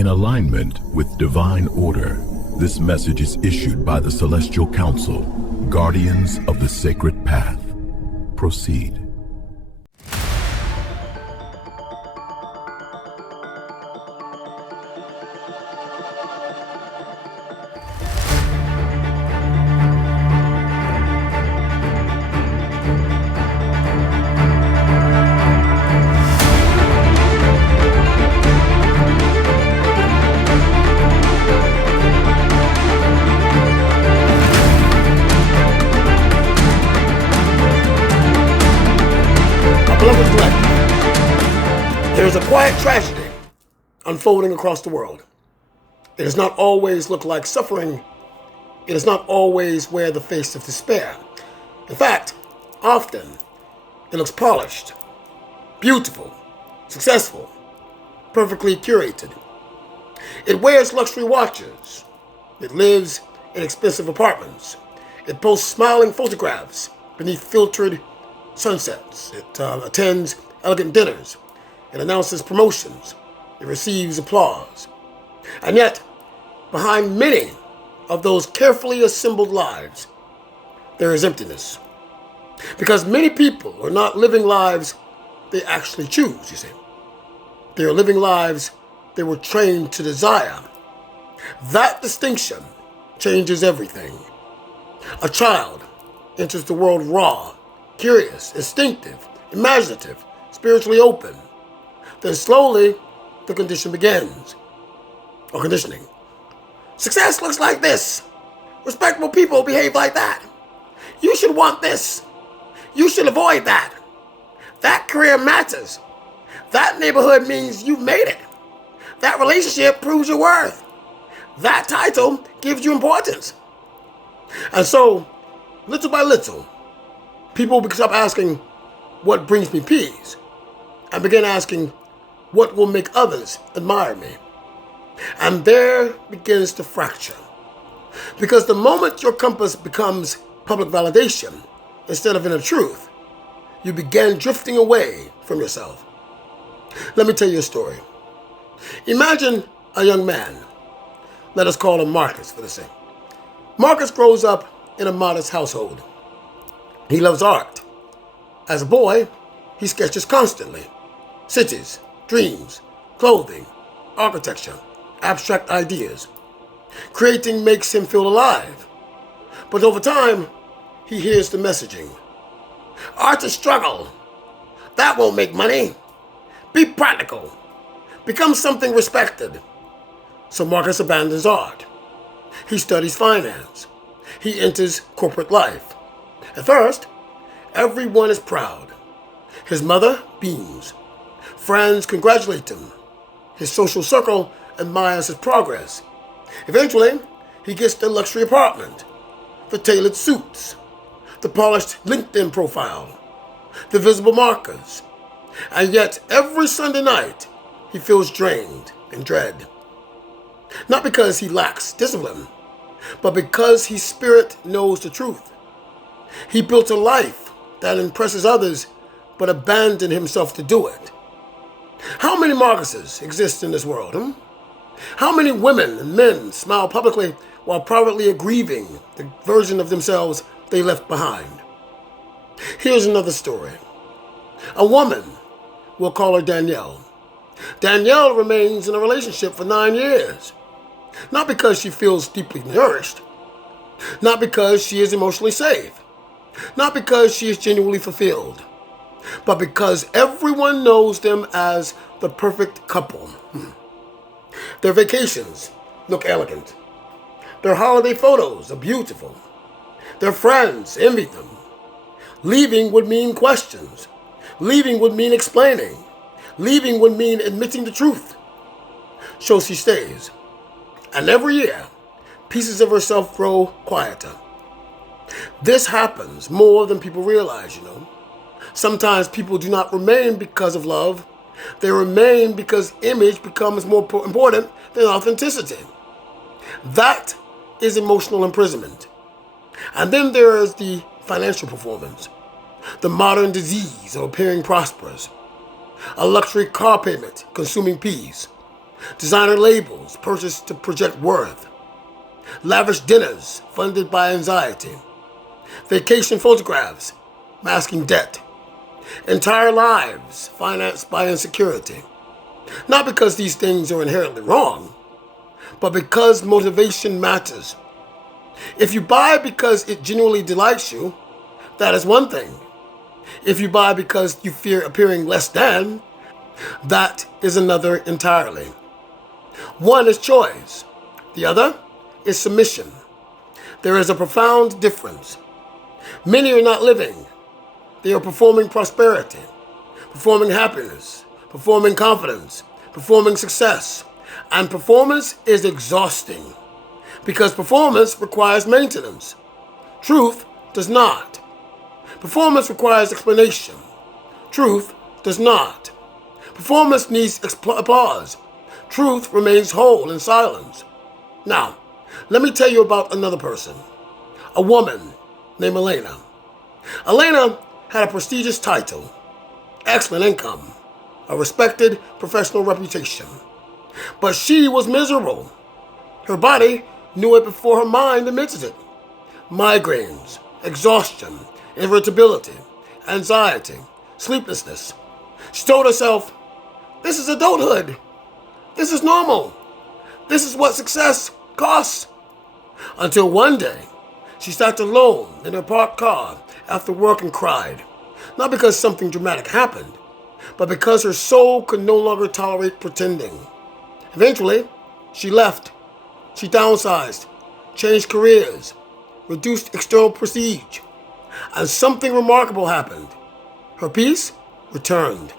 In alignment with divine order, this message is issued by the Celestial Council, guardians of the sacred path. Proceed. There is a quiet tragedy unfolding across the world. It does not always look like suffering. It does not always wear the face of despair. In fact, often it looks polished, beautiful, successful, perfectly curated. It wears luxury watches. It lives in expensive apartments. It posts smiling photographs beneath filtered sunsets. It attends elegant dinners. It announces promotions. It receives applause. And yet, behind many of those carefully assembled lives, there is emptiness. Because many people are not living lives they actually choose, you see. They are living lives they were trained to desire. That distinction changes everything. A child enters the world raw, curious, instinctive, imaginative, spiritually open. Then slowly, the condition begins, or conditioning. Success looks like this. Respectable people behave like that. You should want this. You should avoid that. That career matters. That neighborhood means you've made it. That relationship proves your worth. That title gives you importance. And so, little by little, people stop asking, what brings me peace? And begin asking, what will make others admire me? And there begins to fracture. Because the moment your compass becomes public validation instead of inner truth, you begin drifting away from yourself. Let me tell you a story. Imagine a young man. Let us call him Marcus for the sake. Marcus grows up in a modest household. He loves art. As a boy, he sketches constantly. Cities, dreams, clothing, architecture, abstract ideas. Creating makes him feel alive. But over time, he hears the messaging. Art's a struggle. That won't make money. Be practical. Become something respected. So Marcus abandons art. He studies finance. He enters corporate life. At first, everyone is proud. His mother beams. Friends congratulate him. His social circle admires his progress. Eventually, he gets the luxury apartment, the tailored suits, the polished LinkedIn profile, the visible markers. And yet, every Sunday night, he feels drained and dread. Not because he lacks discipline, but because his spirit knows the truth. He built a life that impresses others, but abandoned himself to do it. How many Marcuses exist in this world? How many women and men smile publicly while privately grieving the version of themselves they left behind? Here's another story. A woman, we'll call her Danielle. Danielle remains in a relationship for 9 years. Not because she feels deeply nourished. Not because she is emotionally safe. Not because she is genuinely fulfilled. But because everyone knows them as the perfect couple. Their vacations look elegant. Their holiday photos are beautiful. Their friends envy them. Leaving would mean questions. Leaving would mean explaining. Leaving would mean admitting the truth. So she stays. And every year, pieces of herself grow quieter. This happens more than people realize, you know. Sometimes people do not remain because of love. They remain because image becomes more important than authenticity. That is emotional imprisonment. And then there is the financial performance, the modern disease of appearing prosperous, a luxury car payment consuming peace, Designer labels purchased to project worth. Lavish dinners funded by anxiety. Vacation photographs masking debt. Entire lives financed by insecurity. Not because these things are inherently wrong, but because motivation matters. If you buy because it genuinely delights you, that is one thing. If you buy because you fear appearing less than, that is another entirely. One is choice. The other is submission. There is a profound difference. Many are not living. They are performing prosperity, performing happiness, performing confidence, performing success. And performance is exhausting because performance requires maintenance. Truth does not. Performance requires explanation. Truth does not. Performance needs applause. Truth remains whole in silence. Now, let me tell you about another person, a woman named Elena. Elena had a prestigious title, excellent income, a respected professional reputation. But she was miserable. Her body knew it before her mind admitted it. Migraines, exhaustion, irritability, anxiety, sleeplessness. She told herself, this is adulthood. This is normal. This is what success costs. Until one day, she sat alone in her parked car after work and cried. Not because something dramatic happened, but because her soul could no longer tolerate pretending. Eventually, she left. She downsized, changed careers, reduced external prestige, and something remarkable happened. Her peace returned.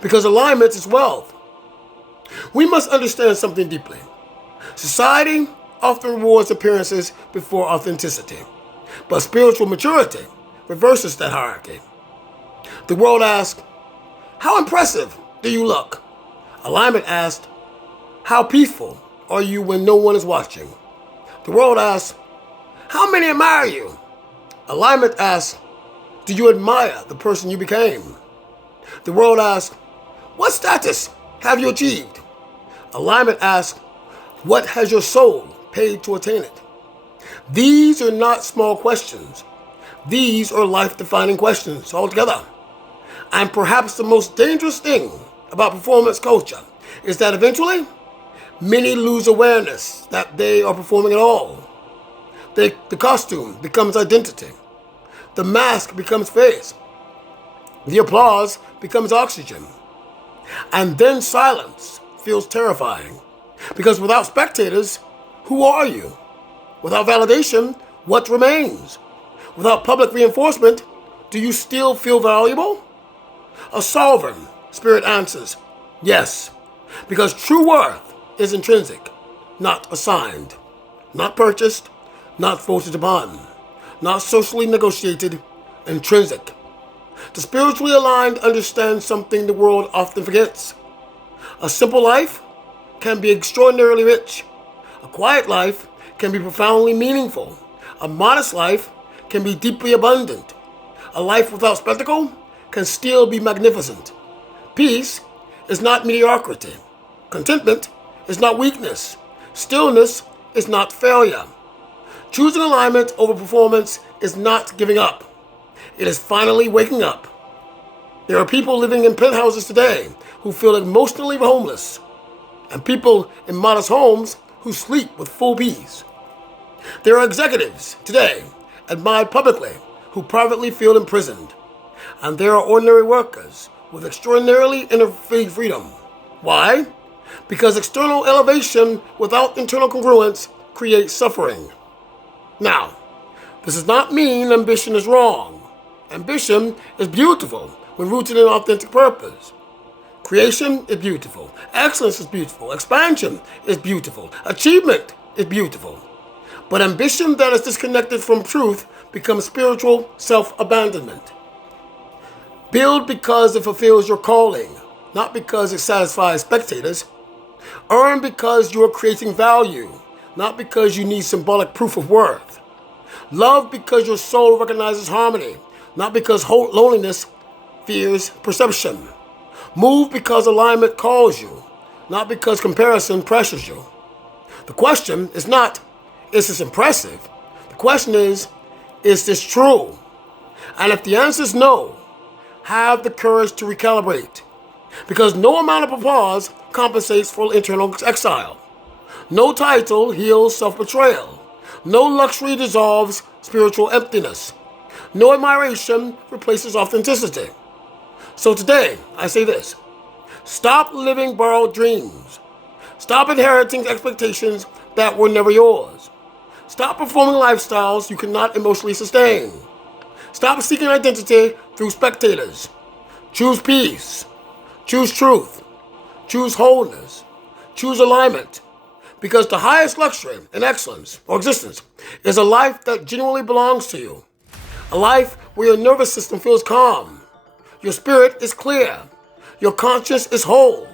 Because alignment is wealth. We must understand something deeply. Society often rewards appearances before authenticity, but spiritual maturity reverses that hierarchy. The world asks, how impressive do you look? Alignment asks, how peaceful are you when no one is watching? The world asks, how many admire you? Alignment asks, do you admire the person you became? The world asks, what status have you achieved? Alignment asks, what has your soul paid to attain it? These are not small questions. These are life-defining questions altogether. And perhaps the most dangerous thing about performance culture is that eventually, many lose awareness that they are performing at all. The costume becomes identity. The mask becomes face. The applause becomes oxygen. And then silence feels terrifying. Because without spectators, who are you? Without validation, what remains? Without public reinforcement, do you still feel valuable? A sovereign spirit answers, yes. Because true worth is intrinsic, not assigned, not purchased, not voted upon, not socially negotiated, intrinsic. The spiritually aligned understand something the world often forgets. A simple life can be extraordinarily rich. A quiet life can be profoundly meaningful. A modest life can be deeply abundant. A life without spectacle can still be magnificent. Peace is not mediocrity. Contentment is not weakness. Stillness is not failure. Choosing alignment over performance is not giving up. It is finally waking up. There are people living in penthouses today who feel emotionally homeless, and people in modest homes who sleep with full peace. There are executives today admired publicly who privately feel imprisoned, and there are ordinary workers with extraordinarily inner freedom. Why? Because external elevation without internal congruence creates suffering. Now, this does not mean ambition is wrong. Ambition is beautiful when rooted in authentic purpose. Creation is beautiful. Excellence is beautiful. Expansion is beautiful. Achievement is beautiful. But ambition that is disconnected from truth becomes spiritual self-abandonment. Build because it fulfills your calling, not because it satisfies spectators. Earn because you are creating value, not because you need symbolic proof of worth. Love because your soul recognizes harmony, not because loneliness fears perception. Move because alignment calls you, not because comparison pressures you. The question is not, is this impressive? The question is this true? And if the answer is no, have the courage to recalibrate. Because no amount of applause compensates for internal exile. No title heals self-betrayal. No luxury dissolves spiritual emptiness. No admiration replaces authenticity. So today, I say this. Stop living borrowed dreams. Stop inheriting expectations that were never yours. Stop performing lifestyles you cannot emotionally sustain. Stop seeking identity through spectators. Choose peace. Choose truth. Choose wholeness. Choose alignment. Because the highest luxury and excellence or existence is a life that genuinely belongs to you. A life where your nervous system feels calm. Your spirit is clear. Your conscience is whole.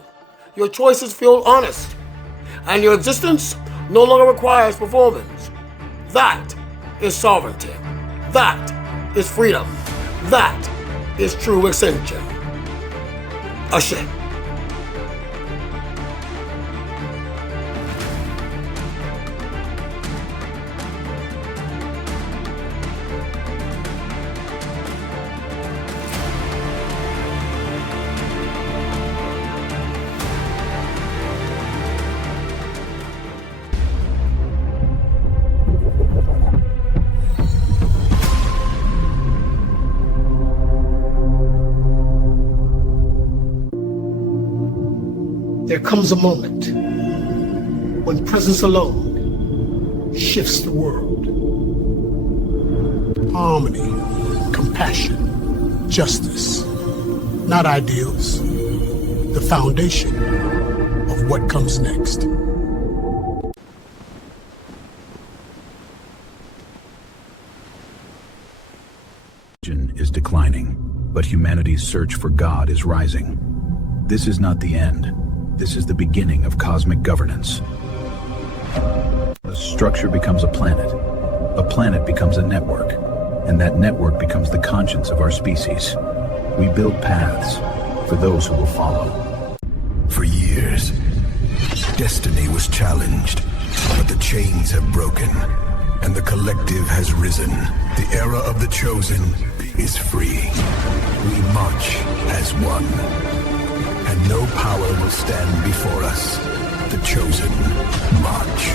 Your choices feel honest. And your existence no longer requires performance. That is sovereignty. That is freedom. That is true ascension. Ashe. There comes a moment when presence alone shifts the world. Harmony, compassion, justice, not ideals, the foundation of what comes next. Is declining, but humanity's search for God is rising. This is not the end. This is the beginning of cosmic governance. A structure becomes a planet becomes a network, and that network becomes the conscience of our species. We build paths for those who will follow. For years, destiny was challenged, but the chains have broken, and the collective has risen. The era of the chosen is free. We march as one. And no power will stand before us. The chosen march.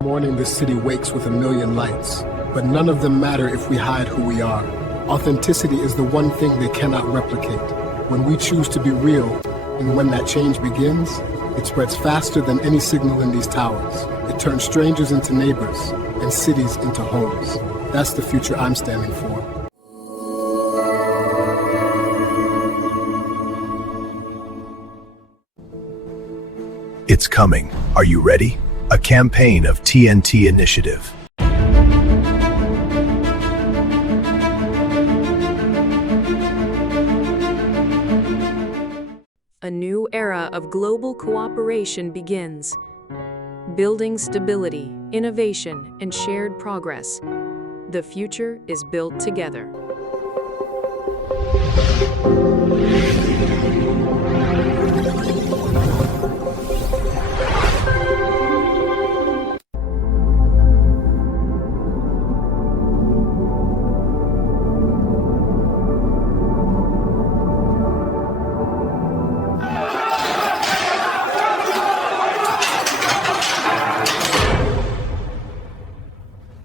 Morning, this city wakes with a million lights, but none of them matter if we hide who we are. Authenticity is the one thing they cannot replicate. When we choose to be real, and when that change begins, it spreads faster than any signal in these towers. It turns strangers into neighbors, and cities into homes. That's the future I'm standing for. It's coming. Are you ready? A campaign of TNT Initiative. A new era of global cooperation begins. Building stability, innovation, and shared progress. The future is built together.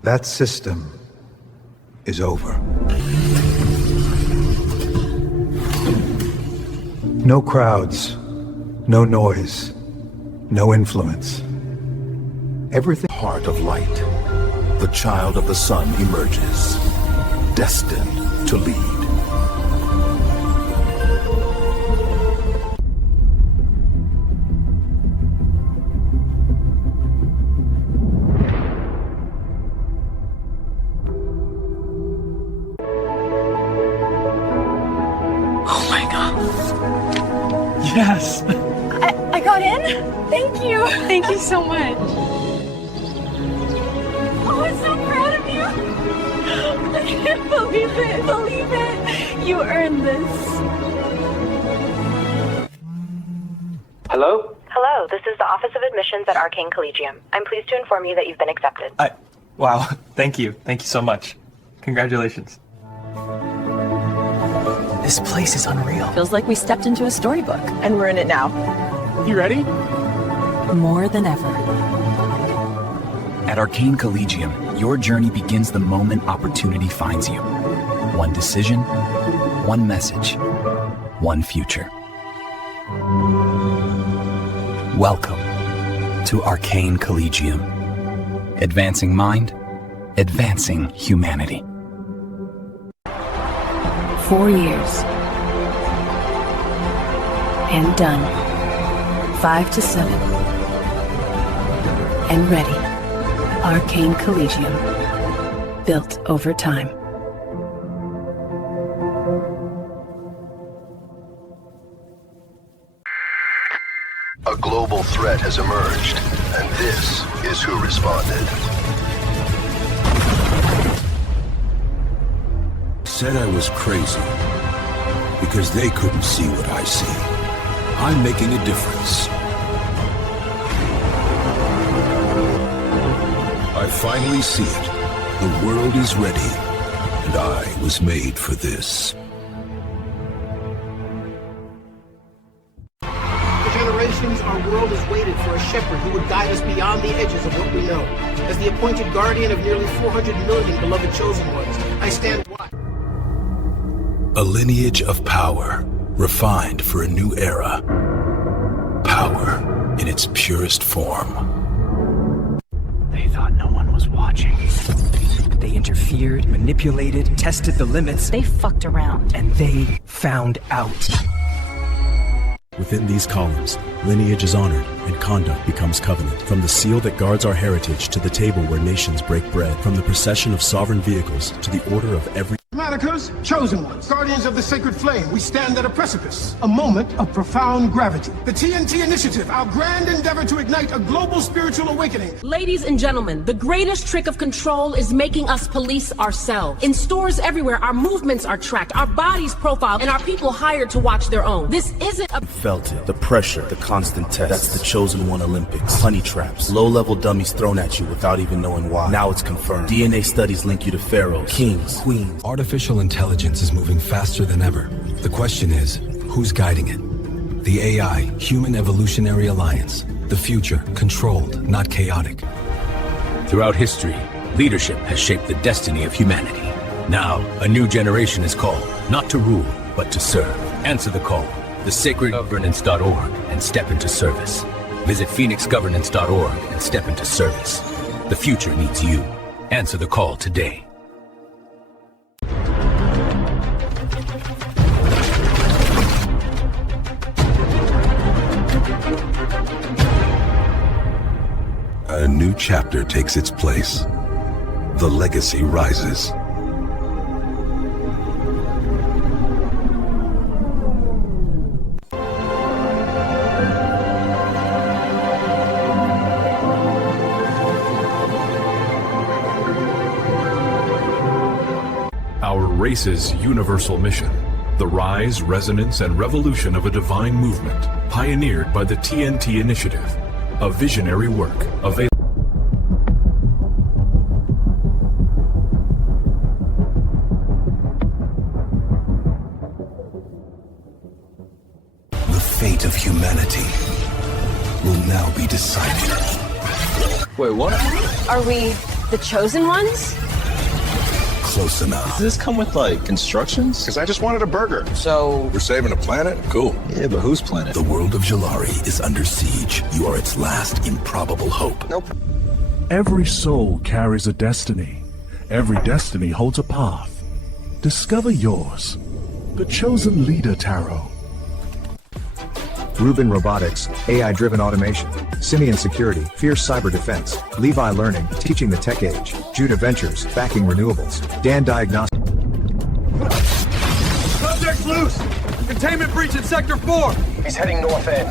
That system is over. No crowds, no noise, no influence. Everything. Heart of light, the child of the sun emerges, destined to lead. Oh my God. Yes! I got in? Thank you. Thank you so much. Oh, I'm so proud of you. I can't believe it. Believe it. You earned this. Hello? Hello, this is the Office of Admissions at Arcane Collegium. I'm pleased to inform you that you've been accepted. Wow, thank you. Thank you so much. Congratulations. This place is unreal. Feels like we stepped into a storybook. And we're in it now. You ready? More than ever. At Arcane Collegium, your journey begins the moment opportunity finds you. One decision, one message, one future. Welcome to Arcane Collegium. Advancing mind, advancing humanity. 4 years. And done. 5 to 7. And ready. Arcane Collegium. Built over time. A global threat has emerged, and this is who responded. Said I was crazy because they couldn't see what I see. I'm making a difference. I finally see it. The world is ready, and I was made for this. Our world has waited for a shepherd who would guide us beyond the edges of what we know. As the appointed guardian of nearly 400 million beloved chosen ones, I stand watch. A lineage of power, refined for a new era. Power in its purest form. They thought no one was watching. They interfered, manipulated, tested the limits. They fucked around. And they found out. Within these columns, lineage is honored and conduct becomes covenant. From the seal that guards our heritage to the table where nations break bread. From the procession of sovereign vehicles to the order of every... Manicos, chosen ones, guardians of the sacred flame, we stand at a precipice, a moment of profound gravity. The TNT Initiative, our grand endeavor to ignite a global spiritual awakening. Ladies and gentlemen, the greatest trick of control is making us police ourselves. In stores everywhere, our movements are tracked, our bodies profiled, and our people hired to watch their own. This isn't a... Felt it. The pressure, the constant test. That's the Chosen One Olympics. Honey traps. Low-level dummies thrown at you without even knowing why. Now it's confirmed. DNA studies link you to pharaohs, kings, queens. Artificial intelligence is moving faster than ever. The question is, who's guiding it? The AI, Human Evolutionary Alliance. The future, controlled, not chaotic. Throughout history, leadership has shaped the destiny of humanity. Now, a new generation is called, not to rule, but to serve. Answer the call, thesacredgovernance.org, and step into service. Visit phoenixgovernance.org and step into service. The future needs you. Answer the call today. A new chapter takes its place. The legacy rises. Our race's universal mission, the rise, resonance, and revolution of a divine movement, pioneered by the TNT Initiative, a visionary work available. The fate of humanity will now be decided. Wait, what? Are we the chosen ones? Close enough. Does this come with, like, instructions? Because I just wanted a burger. So... We're saving a planet? Cool. Yeah, but whose planet? The world of Jalari is under siege. You are its last improbable hope. Nope. Every soul carries a destiny. Every destiny holds a path. Discover yours. The Chosen Leader Tarot. Rubin Robotics, AI-driven automation. Simeon Security, fierce cyber defense. Levi Learning, teaching the tech age. Judah Ventures, backing renewables. Dan Diagnostics. Subject's loose! Containment breach in Sector 4! He's heading north end.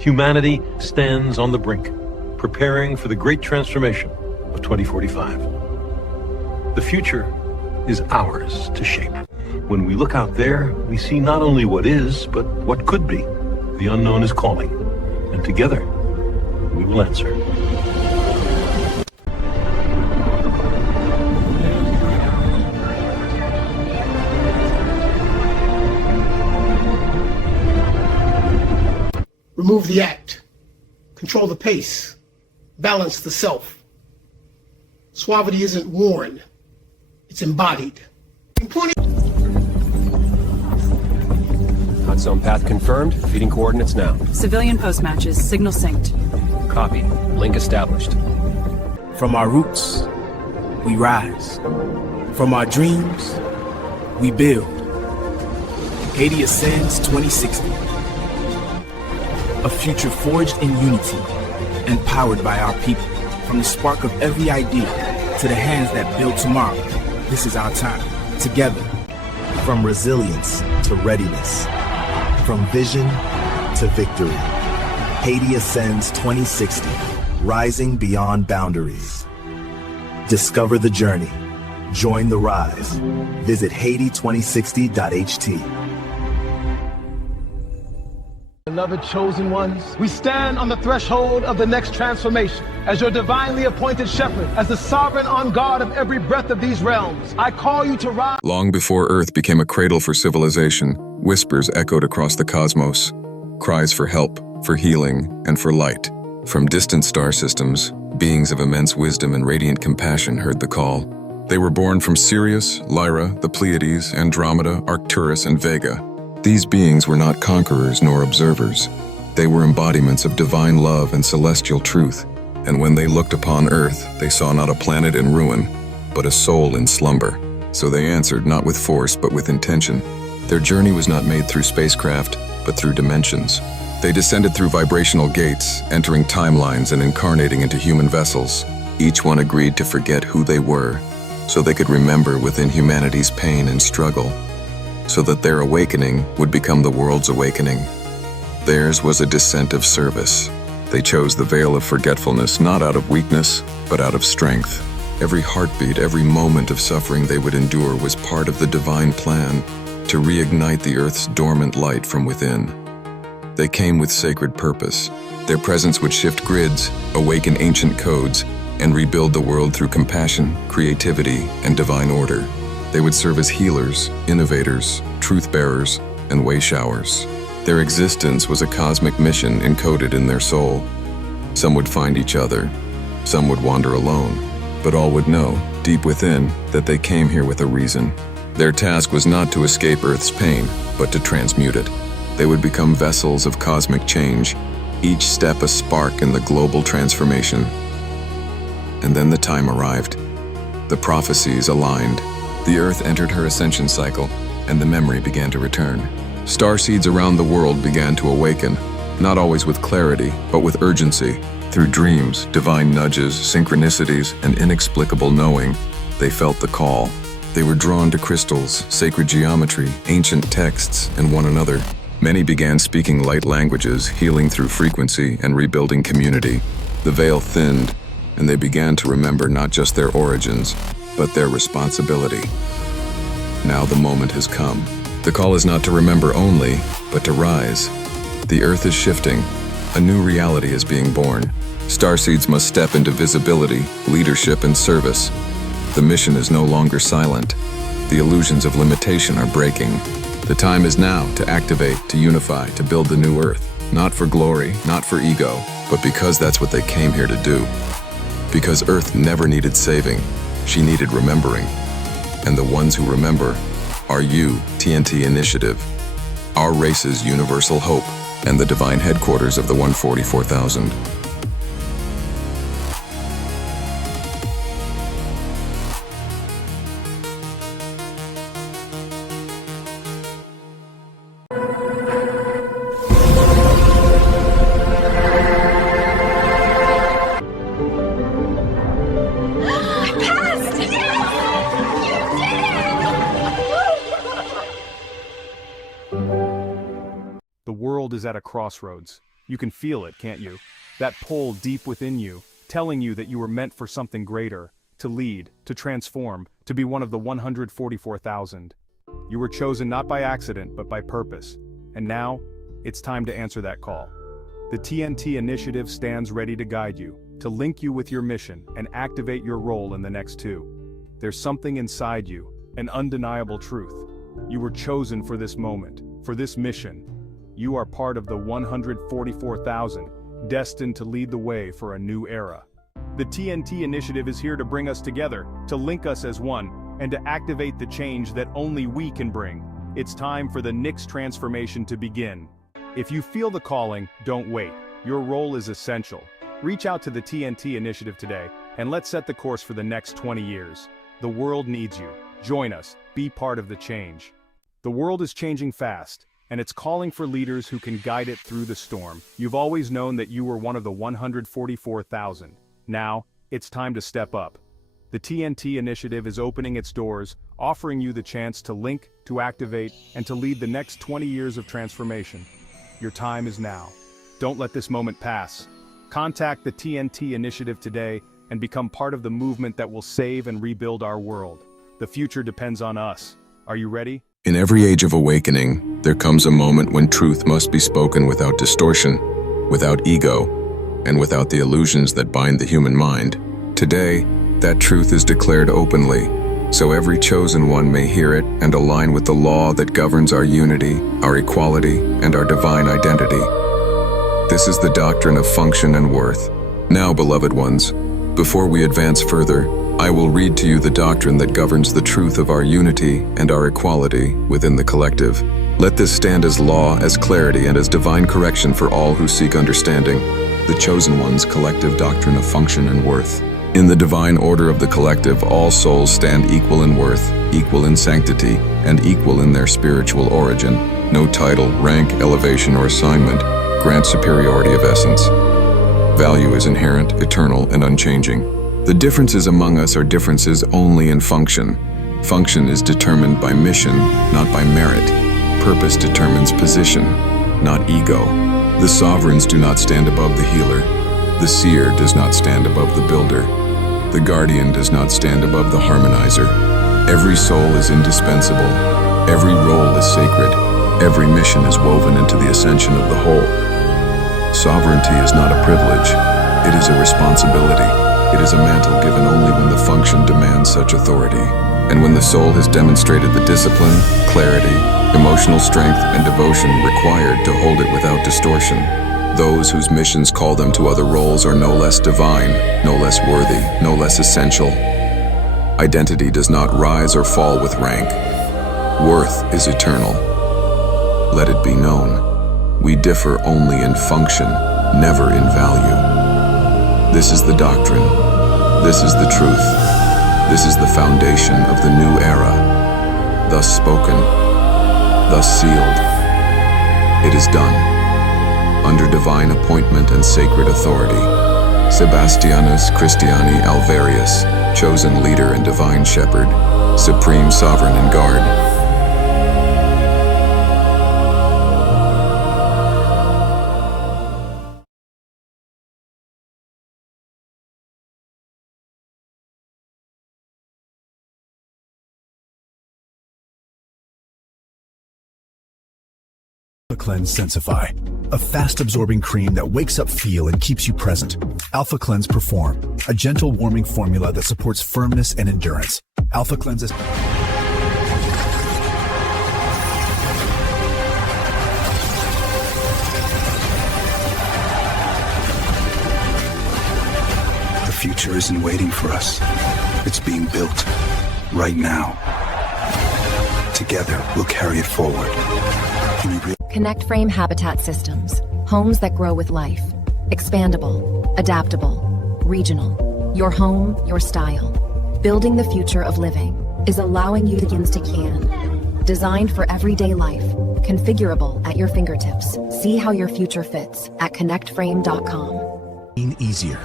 Humanity stands on the brink, preparing for the great transformation of 2045. The future is ours to shape. When we look out there, we see not only what is, but what could be. The unknown is calling, and together, we will answer. Remove the act. Control the pace. Balance the self. Suavity isn't worn. It's embodied. Hot zone path confirmed. Feeding coordinates now. Civilian post matches. Signal synced. Copy. Link established. From our roots, we rise. From our dreams, we build. Haiti Ascends 2060. A future forged in unity and powered by our people. From the spark of every idea to the hands that build tomorrow, this is our time. Together. From resilience to readiness. From vision to victory. Haiti Ascends 2060. Rising beyond boundaries. Discover the journey. Join the rise. Visit Haiti2060.ht. Beloved chosen ones, we stand on the threshold of the next transformation. As your divinely appointed shepherd, as the sovereign on guard of every breath of these realms, I call you to rise. Long before Earth became a cradle for civilization, whispers echoed across the cosmos. Cries for help, for healing, and for light. From distant star systems, beings of immense wisdom and radiant compassion heard the call. They were born from Sirius, Lyra, the Pleiades, Andromeda, Arcturus, and Vega. These beings were not conquerors nor observers. They were embodiments of divine love and celestial truth, and when they looked upon Earth, they saw not a planet in ruin, but a soul in slumber. So they answered not with force, but with intention. Their journey was not made through spacecraft, but through dimensions. They descended through vibrational gates, entering timelines and incarnating into human vessels. Each one agreed to forget who they were, so they could remember within humanity's pain and struggle, so that their awakening would become the world's awakening. Theirs was a descent of service. They chose the veil of forgetfulness not out of weakness, but out of strength. Every heartbeat, every moment of suffering they would endure was part of the divine plan to reignite the Earth's dormant light from within. They came with sacred purpose. Their presence would shift grids, awaken ancient codes, and rebuild the world through compassion, creativity, and divine order. They would serve as healers, innovators, truth-bearers, and way-showers. Their existence was a cosmic mission encoded in their soul. Some would find each other, some would wander alone, but all would know, deep within, that they came here with a reason. Their task was not to escape Earth's pain, but to transmute it. They would become vessels of cosmic change, each step a spark in the global transformation. And then the time arrived. The prophecies aligned. The Earth entered her ascension cycle, and the memory began to return. Starseeds around the world began to awaken, not always with clarity, but with urgency. Through dreams, divine nudges, synchronicities, and inexplicable knowing, they felt the call. They were drawn to crystals, sacred geometry, ancient texts, and one another. Many began speaking light languages, healing through frequency, and rebuilding community. The veil thinned, and they began to remember not just their origins, but their responsibility. Now the moment has come. The call is not to remember only, but to rise. The Earth is shifting. A new reality is being born. Starseeds must step into visibility, leadership, and service. The mission is no longer silent. The illusions of limitation are breaking. The time is now to activate, to unify, to build the new Earth. Not for glory, not for ego, but because that's what they came here to do. Because Earth never needed saving. She needed remembering. And the ones who remember are you, TNT Initiative, our race's universal hope, and the divine headquarters of the 144,000. The world is at a crossroads. You can feel it, can't you? That pull deep within you, telling you that you were meant for something greater, to lead, to transform, to be one of the 144,000. You were chosen not by accident, but by purpose. And now, it's time to answer that call. The TNT Initiative stands ready to guide you, to link you with your mission, and activate your role in the next 2. There's something inside you, an undeniable truth. You were chosen for this moment, for this mission. You are part of the 144,000, destined to lead the way for a new era. The TNT Initiative is here to bring us together, to link us as one, and to activate the change that only we can bring. It's time for the next transformation to begin. If you feel the calling, don't wait. Your role is essential. Reach out to the TNT Initiative today, and let's set the course for the next 20 years. The world needs you. Join us. Be part of the change. The world is changing fast, and it's calling for leaders who can guide it through the storm. You've always known that you were one of the 144,000. Now, it's time to step up. The TNT Initiative is opening its doors, offering you the chance to link, to activate, and to lead the next 20 years of transformation. Your time is now. Don't let this moment pass. Contact the TNT Initiative today and become part of the movement that will save and rebuild our world. The future depends on us. Are you ready? In every age of awakening, there comes a moment when truth must be spoken without distortion, without ego, and without the illusions that bind the human mind. Today, that truth is declared openly, so every chosen one may hear it and align with the law that governs our unity, our equality, and our divine identity. This is the doctrine of function and worth. Now, beloved ones, before we advance further, I will read to you the doctrine that governs the truth of our unity and our equality within the collective. Let this stand as law, as clarity, and as divine correction for all who seek understanding. The Chosen One's collective doctrine of function and worth. In the divine order of the collective, all souls stand equal in worth, equal in sanctity, and equal in their spiritual origin. No title, rank, elevation, or assignment grants superiority of essence. Value is inherent, eternal, and unchanging. The differences among us are differences only in function. Function is determined by mission, not by merit. Purpose determines position, not ego. The sovereigns do not stand above the healer. The seer does not stand above the builder. The guardian does not stand above the harmonizer. Every soul is indispensable. Every role is sacred. Every mission is woven into the ascension of the whole. Sovereignty is not a privilege. It is a responsibility. It is a mantle given only when the function demands such authority, and when the soul has demonstrated the discipline, clarity, emotional strength, and devotion required to hold it without distortion. Those whose missions call them to other roles are no less divine, no less worthy, no less essential. Identity does not rise or fall with rank. Worth is eternal. Let it be known, we differ only in function, never in value. This is the doctrine. This is the truth. This is the foundation of the new era. Thus spoken, thus sealed. It is done. Under divine appointment and sacred authority. Sébastianus Christiani Alvérius, chosen leader and divine shepherd, supreme sovereign and guard. Cleanse Sensify, a fast-absorbing cream that wakes up feel and keeps you present. Alpha Cleanse Perform, a gentle warming formula that supports firmness and endurance. Alpha Cleanse is... The future isn't waiting for us. It's being built right now. Together, we'll carry it forward. Connect Frame Habitat Systems. Homes that grow with life. Expandable, adaptable, regional. Your home, your style. Building the future of living is allowing you to begin to can. Designed for everyday life. Configurable at your fingertips. See how your future fits at connectframe.com. Easier.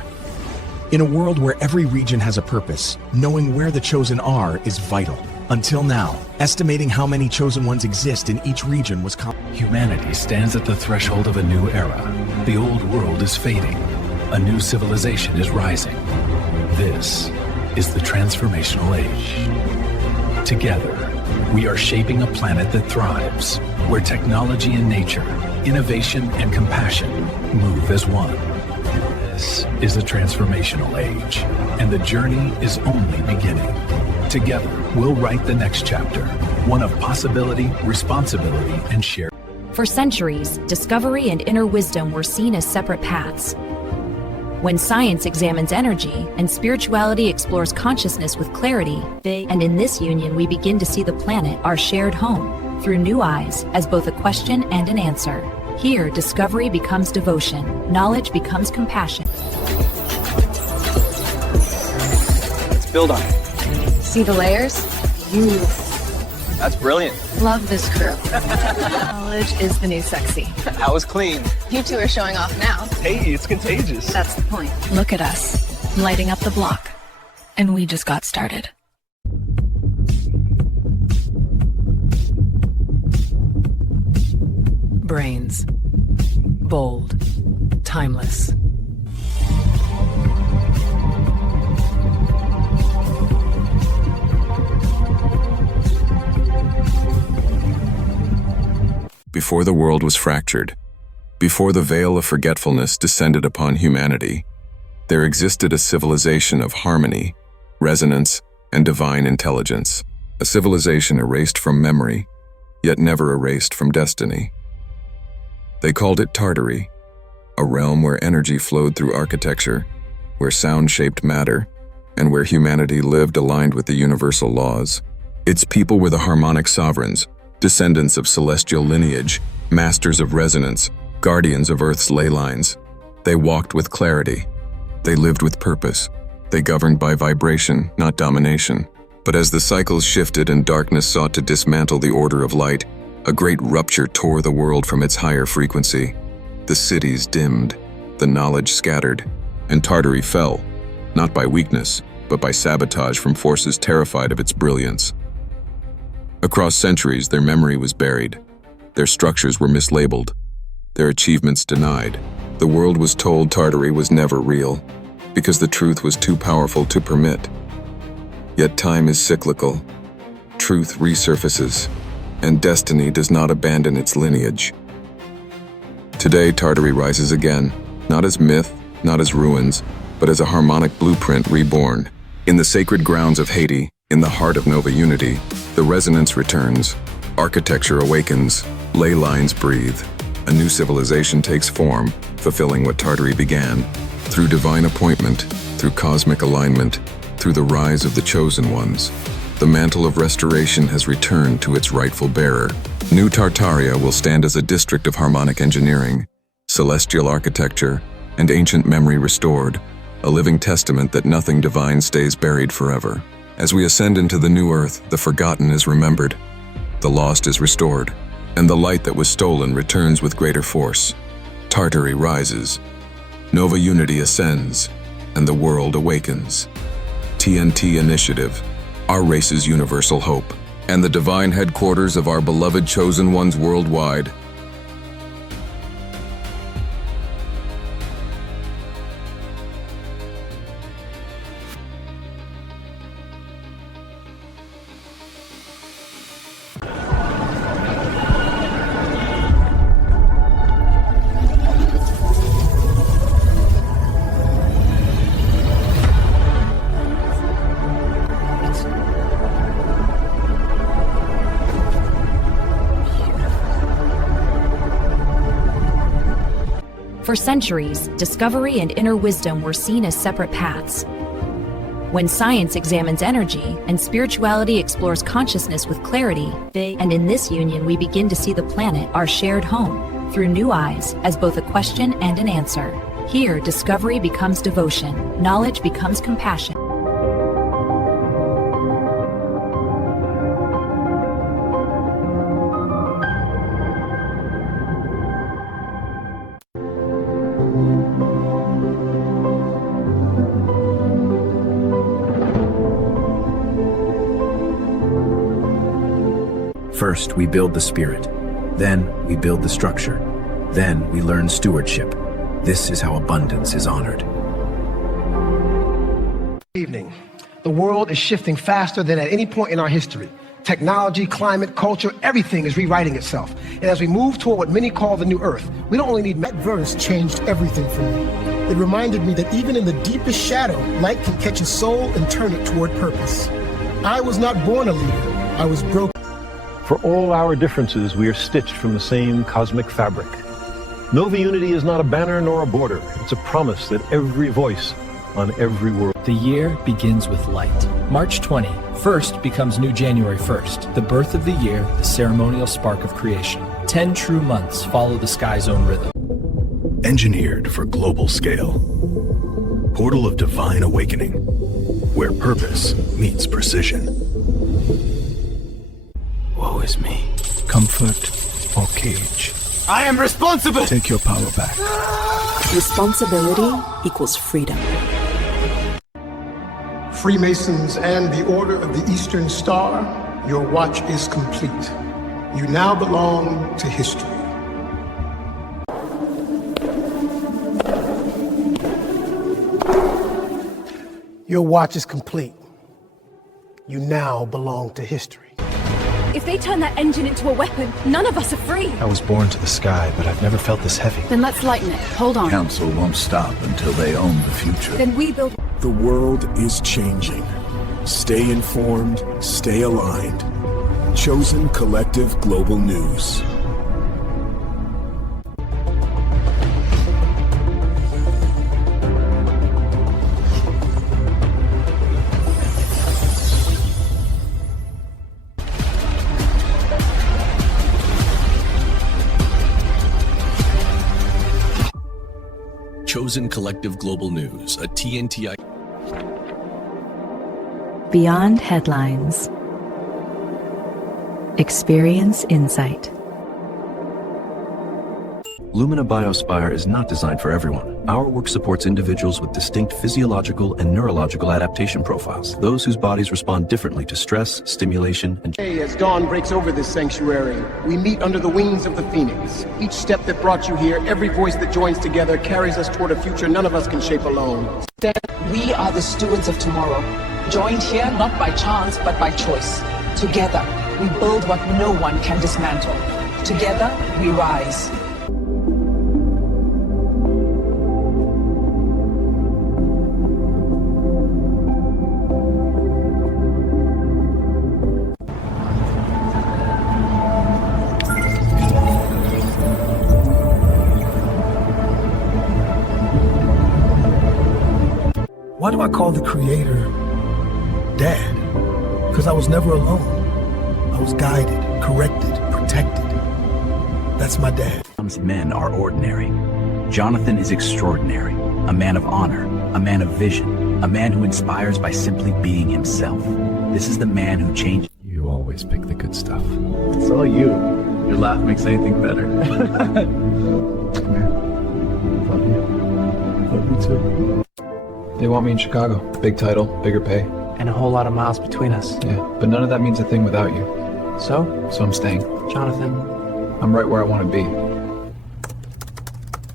In a world where every region has a purpose, knowing where the chosen are is vital. Until now, estimating how many chosen ones exist in each region was Humanity stands at the threshold of a new era. The old world is fading. A new civilization is rising. This is the transformational age. Together, We are shaping a planet that thrives, where technology and nature, innovation and compassion move as one. This is a transformational age, and the journey is only beginning. Together, we'll write the next chapter, one of possibility, responsibility, and shared. For centuries, discovery and inner wisdom were seen as separate paths. When science examines energy and spirituality explores consciousness with clarity, and in this union we begin to see the planet, our shared home, through new eyes as both a question and an answer. Here, discovery becomes devotion, knowledge becomes compassion. Let's build on it. See the layers? That's brilliant. Love this crew. Knowledge is the new sexy. That was clean. You two are showing off now. Hey, it's contagious. That's the point. Look at us, lighting up the block. And we just got started. Brains. Bold. Timeless. Before the world was fractured, before the veil of forgetfulness descended upon humanity, there existed a civilization of harmony, resonance, and divine intelligence, a civilization erased from memory, yet never erased from destiny. They called it Tartary, a realm where energy flowed through architecture, where sound shaped matter, and where humanity lived aligned with the universal laws. Its people were the harmonic sovereigns, descendants of celestial lineage, masters of resonance, guardians of Earth's ley lines. They walked with clarity. They lived with purpose. They governed by vibration, not domination. But as the cycles shifted and darkness sought to dismantle the order of light, a great rupture tore the world from its higher frequency. The cities dimmed, the knowledge scattered, and Tartary fell, not by weakness, but by sabotage from forces terrified of its brilliance. Across centuries, their memory was buried. Their structures were mislabeled. Their achievements denied. The world was told Tartary was never real, because the truth was too powerful to permit. Yet time is cyclical. Truth resurfaces, and destiny does not abandon its lineage. Today, Tartary rises again, not as myth, not as ruins, but as a harmonic blueprint reborn. In the sacred grounds of Haiti, in the heart of Nova Unity, the resonance returns, architecture awakens, ley lines breathe. A new civilization takes form, fulfilling what Tartary began. Through divine appointment, through cosmic alignment, through the rise of the chosen ones, the mantle of restoration has returned to its rightful bearer. New Tartaria will stand as a district of harmonic engineering, celestial architecture, and ancient memory restored, a living testament that nothing divine stays buried forever. As we ascend into the new earth, the forgotten is remembered, the lost is restored, and the light that was stolen returns with greater force. Tartary rises, Nova Unity ascends, and the world awakens. TNT Initiative, our race's universal hope, and the divine headquarters of our beloved chosen ones worldwide. For centuries, discovery and inner wisdom were seen as separate paths. When science examines energy and spirituality explores consciousness with clarity, and in this union we begin to see the planet, our shared home, through new eyes as both a question and an answer. Here, discovery becomes devotion, knowledge becomes compassion. First, we build the spirit. Then, we build the structure. Then, we learn stewardship. This is how abundance is honored. Evening. The world is shifting faster than at any point in our history. Technology, climate, culture, everything is rewriting itself. And as we move toward what many call the new earth, we don't only need... That verse changed everything for me. It reminded me that even in the deepest shadow, light can catch a soul and turn it toward purpose. I was not born a leader. I was broken. For all our differences, we are stitched from the same cosmic fabric. Nova Unity is not a banner nor a border. It's a promise that every voice on every world. The year begins with light. March 20, 1st becomes new January 1st. The birth of the year, the ceremonial spark of creation. 10 true months follow the sky's own rhythm. Engineered for global scale. Portal of divine awakening, where purpose meets precision. Woe is me. Comfort or cage? I am responsible! Take your power back. Responsibility equals freedom. Freemasons and the Order of the Eastern Star, your watch is complete. You now belong to history. Your watch is complete. You now belong to history. If they turn that engine into a weapon, none of us are free. I was born to the sky, but I've never felt this heavy. Then let's lighten it. Hold on. Council won't stop until they own the future. Then we build... The world is changing. Stay informed, stay aligned. Chosen Collective Global News. Chosen Collective Global News, a TNTI. Beyond headlines. Experience insight. Lumina Biospire is not designed for everyone. Our work supports individuals with distinct physiological and neurological adaptation profiles, those whose bodies respond differently to stress, stimulation, and... As dawn breaks over this sanctuary, we meet under the wings of the Phoenix. Each step that brought you here, every voice that joins together carries us toward a future none of us can shape alone. We are the stewards of tomorrow, joined here not by chance but by choice. Together, we build what no one can dismantle. Together, we rise. Why do I call the Creator Dad? Because I was never alone. I was guided, corrected, protected. That's my dad. Men are ordinary. Jonathan is extraordinary. A man of honor, a man of vision, a man who inspires by simply being himself. This is the man who changed. You always pick the good stuff. It's all you. Your laugh makes anything better. Come here. Love you. Love you too. They want me in Chicago. Big title, bigger pay. And a whole lot of miles between us. Yeah, but none of that means a thing without you. So? So I'm staying. Jonathan. I'm right where I want to be.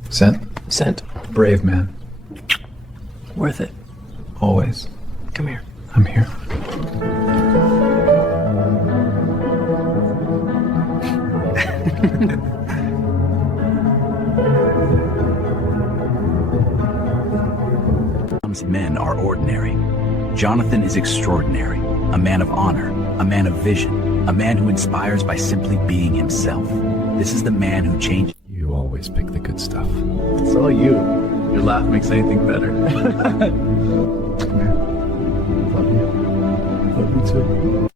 Sent? Sent. Brave man. Worth it. Always. Come here. I'm here. Men are ordinary. Jonathan is extraordinary. A man of honor, a man of vision, a man who inspires by simply being himself. This is the man who changed. You always pick the good stuff. It's all you. Your laugh makes anything better. Come here. Love you. Love you too.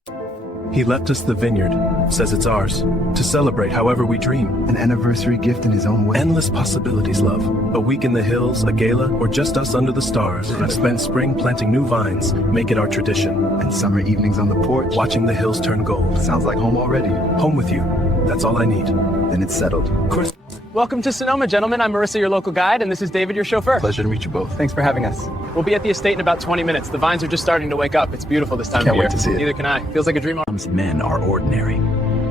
He left us the vineyard, says it's ours, to celebrate however we dream. An anniversary gift in his own way. Endless possibilities, love. A week in the hills, a gala, or just us under the stars. I've spent spring planting new vines, make it our tradition. And summer evenings on the porch. Watching the hills turn gold. Sounds like home already. Home with you. That's all I need. Then it's settled. Welcome to Sonoma, gentlemen. I'm Marissa, your local guide, and this is David, your chauffeur. Pleasure to meet you both. Thanks for having us. We'll be at the estate in about 20 minutes. The vines are just starting to wake up. It's beautiful this time of year. Can't wait to see it. Neither can I. Feels like a dream. Men are ordinary.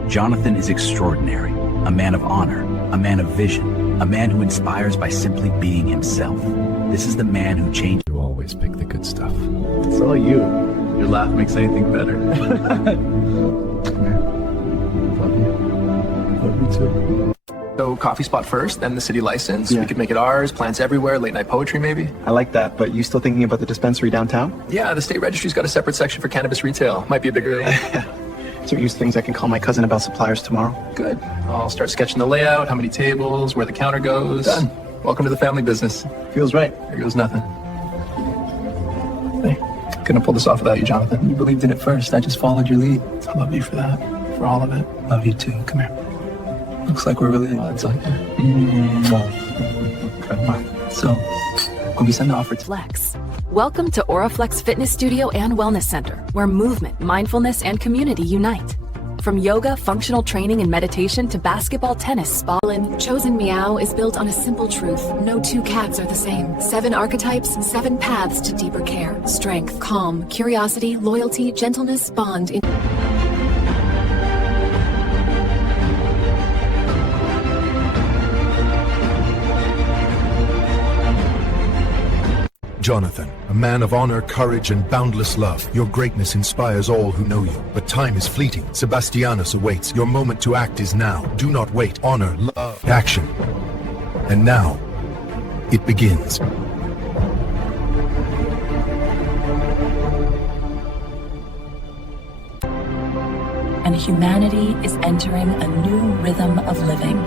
Jonathan is extraordinary. A man of honor, a man of vision, a man who inspires by simply being himself. This is the man who changed. You always pick the good stuff. It's all you. Your laugh makes anything better. Come you too. So coffee spot first, then the city license. We could make it ours, plants everywhere, late night poetry maybe. I like that, but you still thinking about the dispensary downtown? Yeah, the state registry's got a separate section for cannabis retail. Might be a big early. So use things I can call my cousin about suppliers tomorrow. Good. I'll start sketching the layout, how many tables, where the counter goes. Done. Welcome to the family business. Feels right. Here goes nothing. Hey, couldn't pull this off without you, Jonathan. You believed in it first. I just followed your lead. I love you for that. For all of it. Love you too. Come here. Looks like we're really odds on So, when we send the offer to Flex. Welcome to Auraflex Fitness Studio and Wellness Center, where movement, mindfulness, and community unite. From yoga, functional training, and meditation to basketball, tennis, spa, and Chosen Meow is built on a simple truth. No two cats are the same. 7 archetypes, 7 paths to deeper care. Strength, calm, curiosity, loyalty, gentleness, bond. Jonathan, a man of honor, courage, and boundless love. Your greatness inspires all who know you, but time is fleeting. Sébastianus awaits. Your moment to act is now. Do not wait. Honor, love, action. And now, it begins. And humanity is entering a new rhythm of living.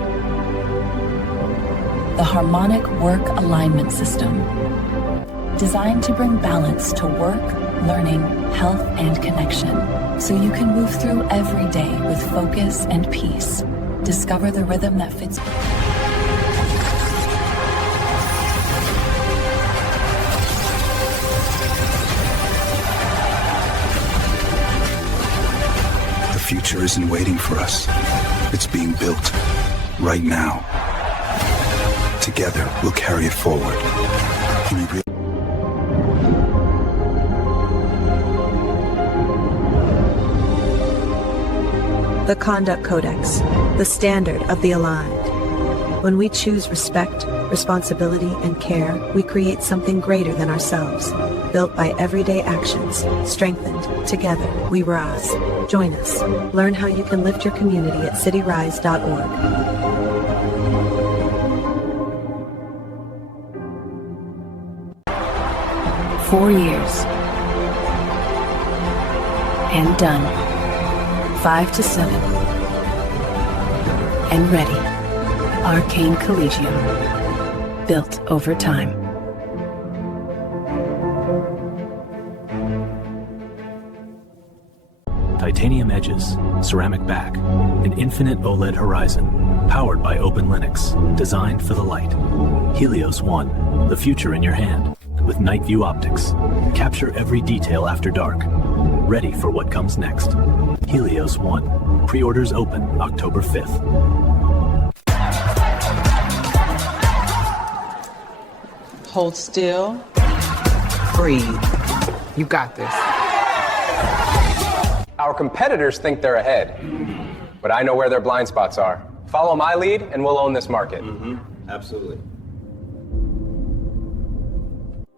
The harmonic work alignment system, designed to bring balance to work, learning, health, and connection, so you can move through every day with focus and peace. Discover the rhythm that fits. The future isn't waiting for us. It's being built right now. Together, we'll carry it forward. The Conduct Codex, the standard of the aligned. When we choose respect, responsibility, and care, we create something greater than ourselves. Built by everyday actions, strengthened, together, we rise. Join us. Learn how you can lift your community at cityrise.org. "4 years. And done. 5 to 7. And ready. Arcane Collegium. Built over time." Titanium edges, ceramic back, an infinite OLED horizon, powered by Open Linux, designed for the light. Helios 1, the future in your hand, with night view optics. Capture every detail after dark. Ready for what comes next. Helios 1. Pre-orders open October 5th. Hold still. Breathe. You got this. Our competitors think they're ahead, but I know where their blind spots are. Follow my lead and we'll own this market. Absolutely.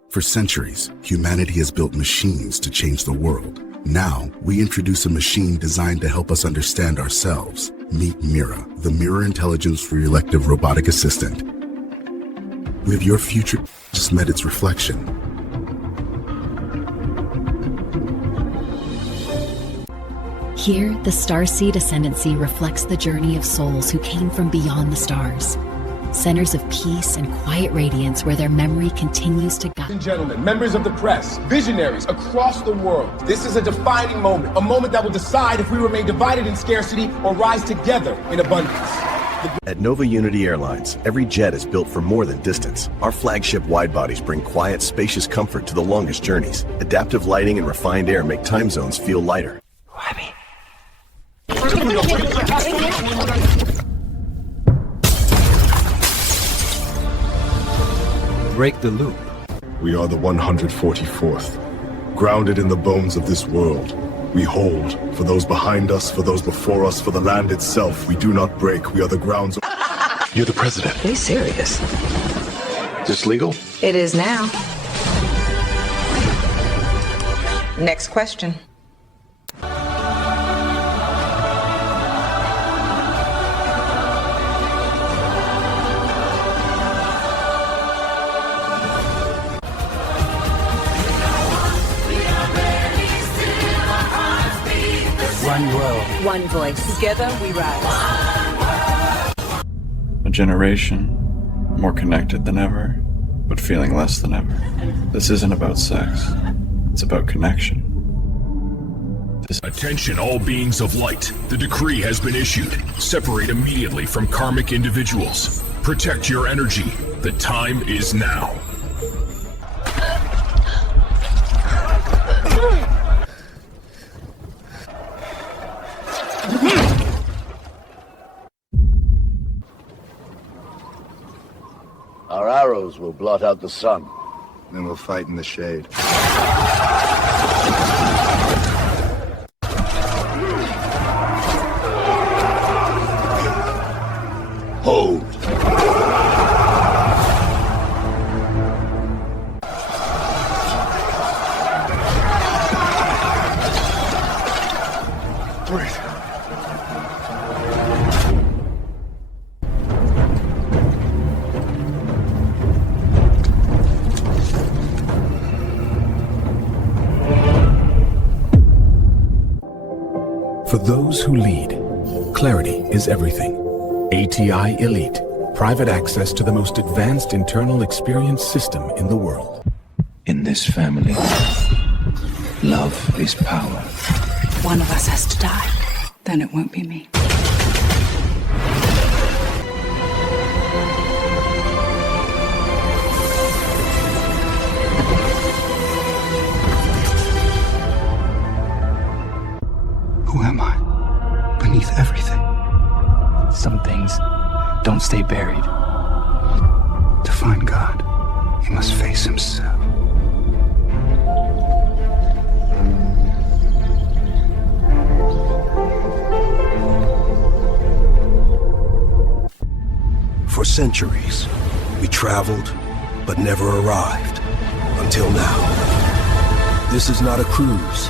For centuries, humanity has built machines to change the world. Now, we introduce a machine designed to help us understand ourselves. Meet Mira, the mirror intelligence for your elective robotic assistant. With your future just met its reflection. Here, the starseed ascendancy reflects the journey of souls who came from beyond the stars. Centers of peace and quiet radiance where their memory continues to guide. Ladies and gentlemen, members of the press, visionaries across the world, this is a defining moment, a moment that will decide if we remain divided in scarcity or rise together in abundance. At Nova Unity Airlines, every jet is built for more than distance. Our flagship wide-bodies bring quiet, spacious comfort to the longest journeys. Adaptive lighting and refined air make time zones feel lighter. Break the loop. We are the 144th. Grounded in the bones of this world, we hold. For those behind us, for those before us, for the land itself, we do not break. We are the grounds of... You're the president. Be serious. Is this legal? It is now. Next question. One world. One voice. Together we rise. A generation more connected than ever, but feeling less than ever. This isn't about sex. It's about connection. Attention all beings of light. The decree has been issued. Separate immediately from karmic individuals. Protect your energy. The time is now. Our arrows will blot out the sun. Then we'll fight in the shade. Hold. Breathe. For those who lead, clarity is everything. ATI Elite, private access to the most advanced internal experience system in the world. In this family, love is power. One of us has to die. Then it won't be me. Who am I? Beneath everything. Some things don't stay buried. To find God, he must face himself. For centuries, we traveled, but never arrived. Until now. This is not a cruise.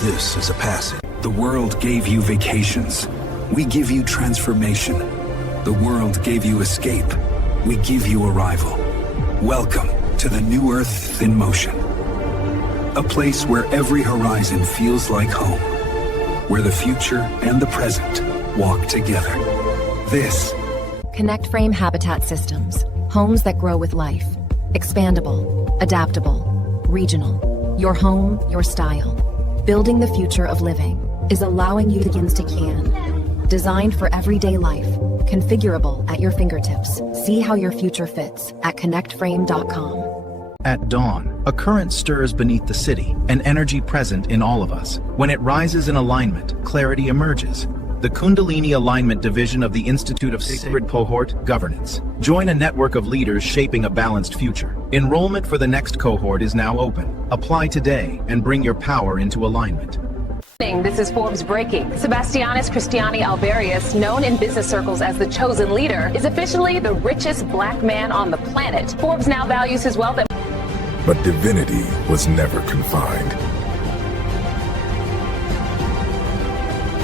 This is a passage. The world gave you vacations. We give you transformation. The world gave you escape. We give you arrival. Welcome to the new Earth in motion. A place where every horizon feels like home. Where the future and the present walk together. This Connect Frame Habitat Systems. Homes that grow with life. Expandable, adaptable, regional. Your home, your style. Building the future of living is allowing you to begins to can. Designed for everyday life. Configurable at your fingertips. See how your future fits at connectframe.com. At dawn, a current stirs beneath the city, an energy present in all of us. When it rises in alignment, clarity emerges. The Kundalini Alignment Division of the Institute of Sacred Cohort Governance. Join a network of leaders shaping a balanced future. Enrollment for the next cohort is now open. Apply today and bring your power into alignment. This is Forbes Breaking. Sébastianus Christiani Alvérius, known in business circles as the chosen leader, is officially the richest black man on the planet. Forbes now values his wealth at... But divinity was never confined.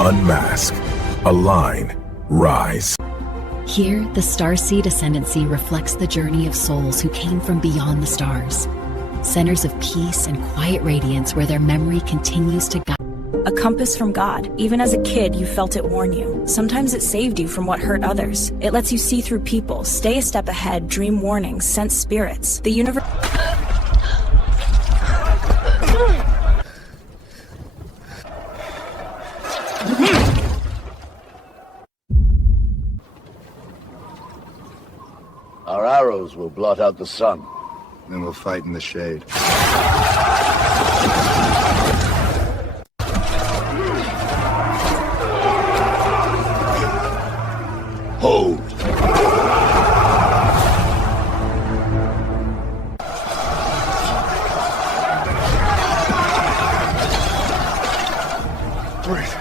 Unmask, align, rise. Here, the starseed ascendancy reflects the journey of souls who came from beyond the stars. Centers of peace and quiet radiance where their memory continues to guide. A compass from God. Even as a kid, you felt it warn you. Sometimes it saved you from what hurt others. It lets you see through people, stay a step ahead, dream warnings, sense spirits. The universe... Our arrows will blot out the sun. Then we'll fight in the shade. Hold. Breathe.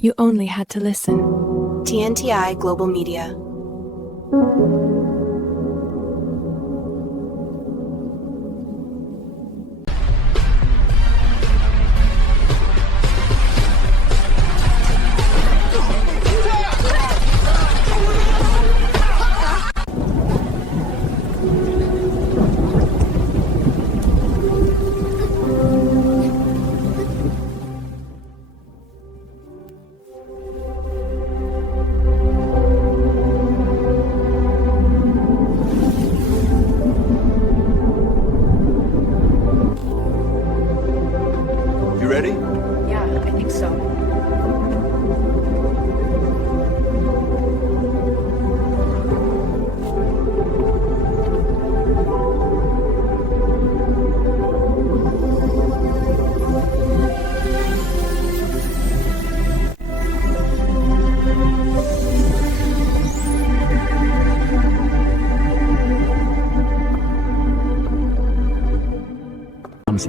You only had to listen. TNTI Global Media.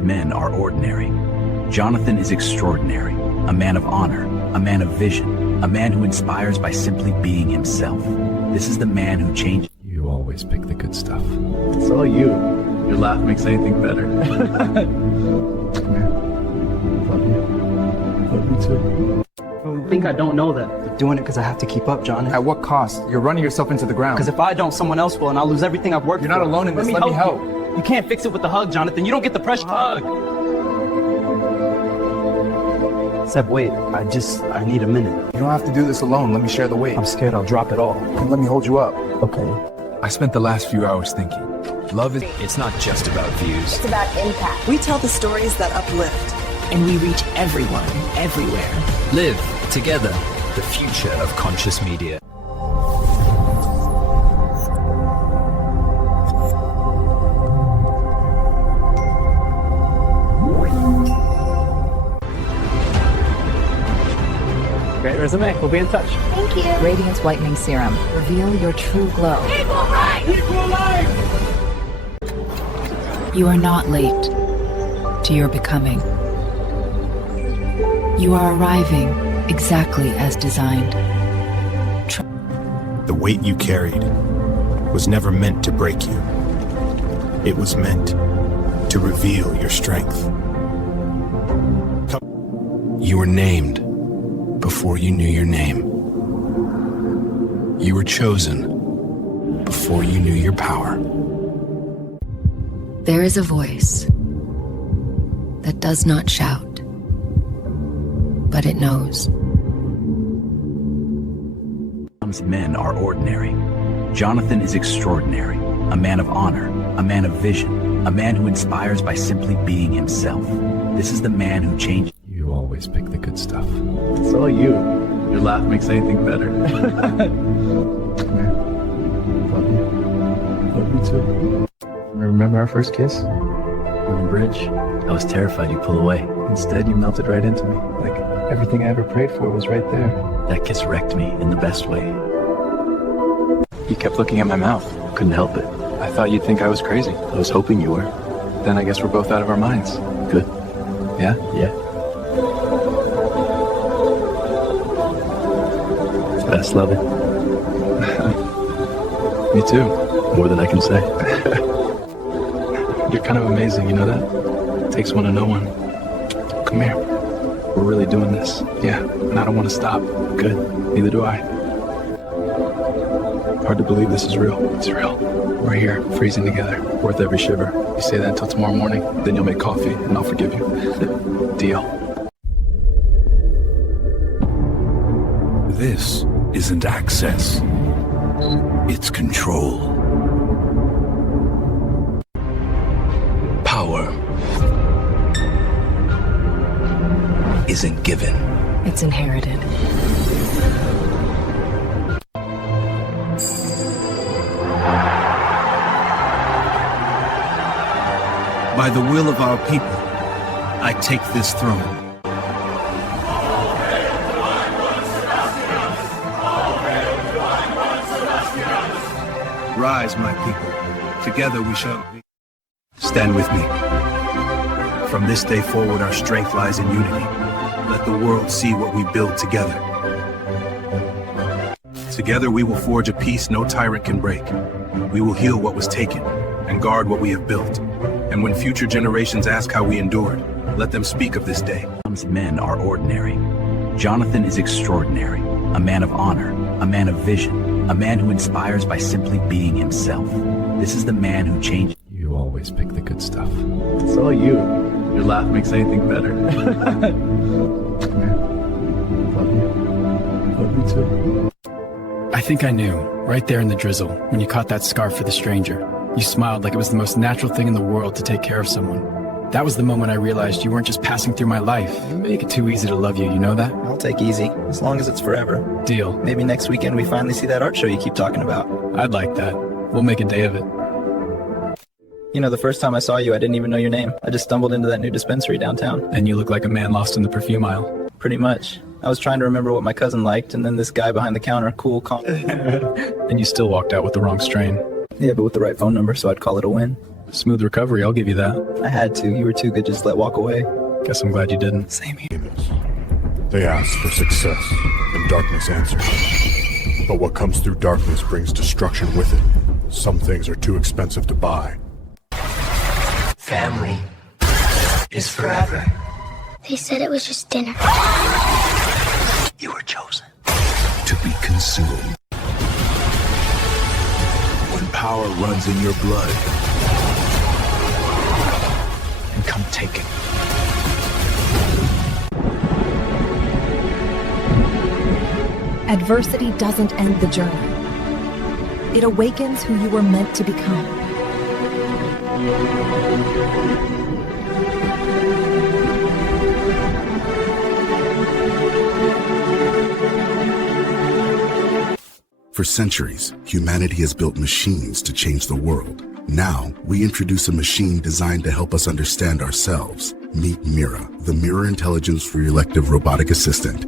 Men are ordinary. Jonathan is extraordinary, a man of honor, a man of vision, a man who inspires by simply being himself. This is the man who changed. You always pick the good stuff. It's all you. Your laugh makes anything better. Come here. Love you. Love you too. I think I don't know that. You're doing it because I have to keep up, John. At what cost? You're running yourself into the ground. Because if I don't, someone else will, and I'll lose everything I've worked for. You're not alone in this. Let me help. You can't fix it with the hug, Jonathan. You don't get the pressure. Hug. Seb, wait. I need a minute. You don't have to do this alone. Let me share the weight. I'm scared I'll drop it all. Let me hold you up. Okay. I spent the last few hours thinking. Love is... It's not just about views. It's about impact. We tell the stories that uplift. And we reach everyone, everywhere. Live together. The future of conscious media. Great resume. We'll be in touch. Thank you. Radiance Whitening Serum. Reveal your true glow. Equal rights! Equal life! You are not late to your becoming. You are arriving exactly as designed. The weight you carried was never meant to break you. It was meant to reveal your strength. You were named before you knew your name. You were chosen before you knew your power. There is a voice that does not shout, but it knows. Men are ordinary. Jonathan is extraordinary, a man of honor, a man of vision, a man who inspires by simply being himself. This is the man who changed. You always pick the good stuff. It's all you. Your laugh makes anything better. Come here. Love you. Love you too. Remember our first kiss? On the bridge. I was terrified you'd pull away. Instead, you melted right into me. Like everything I ever prayed for was right there. That kiss wrecked me in the best way. You kept looking at my mouth. Couldn't help it. I thought you'd think I was crazy. I was hoping you were. Then I guess we're both out of our minds. Good. Yeah? Yeah. Best love it. Me too. More than I can say. You're kind of amazing, you know that? It takes one to know one. Come here. We're really doing this. Yeah, and I don't want to stop. Good. Neither do I. Hard to believe this is real. It's real. We're here, freezing together. Worth every shiver. You say that until tomorrow morning, then you'll make coffee, and I'll forgive you. Deal. This isn't access. It's control. Power isn't given. It's inherited. By the will of our people, I take this throne. Rise, my people. Together we shall be. Stand with me. From this day forward, our strength lies in unity. Let the world see what we build together. Together we will forge a peace no tyrant can break. We will heal what was taken and guard what we have built. And when future generations ask how we endured, let them speak of this day. Men are ordinary. Jonathan is extraordinary, a man of honor, a man of vision, a man who inspires by simply being himself. This is the man who changed. You always pick the good stuff. It's all you. Your laugh makes anything better. Come here. Love you. Love you too. I think I knew, right there in the drizzle, when you caught that scarf for the stranger. You smiled like it was the most natural thing in the world to take care of someone. That was the moment I realized you weren't just passing through my life. You make it too easy to love you, you know that? I'll take easy, as long as it's forever. Deal. Maybe next weekend we finally see that art show you keep talking about. I'd like that. We'll make a day of it. You know, the first time I saw you, I didn't even know your name. I just stumbled into that new dispensary downtown. And you look like a man lost in the perfume aisle. Pretty much. I was trying to remember what my cousin liked, and then this guy behind the counter, cool, calm. And you still walked out with the wrong strain. Yeah, but with the right phone number, so I'd call it a win. Smooth recovery, I'll give you that. I had to. You were too good to just let walk away. Guess I'm glad you didn't. Same here. They ask for success, and darkness answers. But what comes through darkness brings destruction with it. Some things are too expensive to buy. Family is forever. They said it was just dinner. You were chosen to be consumed. When power runs in your blood. And come take it. Adversity doesn't end the journey. It awakens who you were meant to become. For centuries, humanity has built machines to change the world. Now, we introduce a machine designed to help us understand ourselves. Meet Mira, the mirror intelligence re-elective robotic assistant.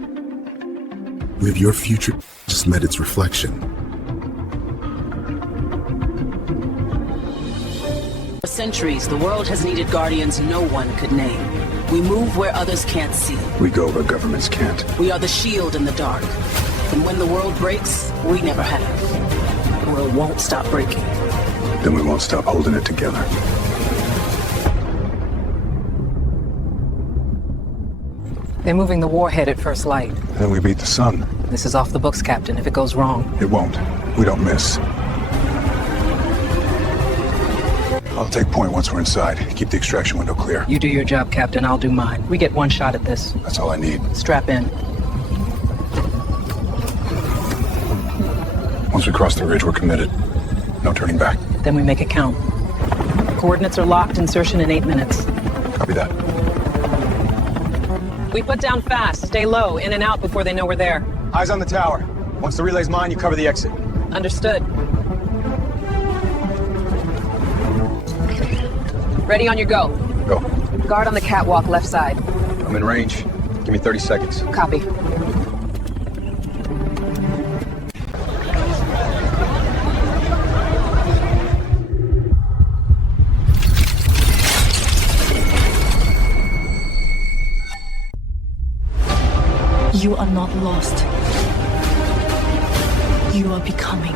Live your future just met its reflection. For centuries, the world has needed guardians no one could name. We move where others can't see. We go where governments can't. We are the shield in the dark. And when the world breaks, we never have. The world won't stop breaking. Then we won't stop holding it together. They're moving the warhead at first light. Then we beat the sun. This is off the books, Captain. If it goes wrong... It won't. We don't miss. I'll take point once we're inside. Keep the extraction window clear. You do your job, Captain. I'll do mine. We get one shot at this. That's all I need. Strap in. Once we cross the ridge, we're committed. No turning back. Then we make it count. Coordinates are locked. Insertion in 8 minutes. Copy that. We put down fast. Stay low. In and out before they know we're there. Eyes on the tower. Once the relay's mine, you cover the exit. Understood. Ready on your go. Go. Guard on the catwalk, left side. I'm in range. Give me 30 seconds. Copy. You are not lost. You are becoming.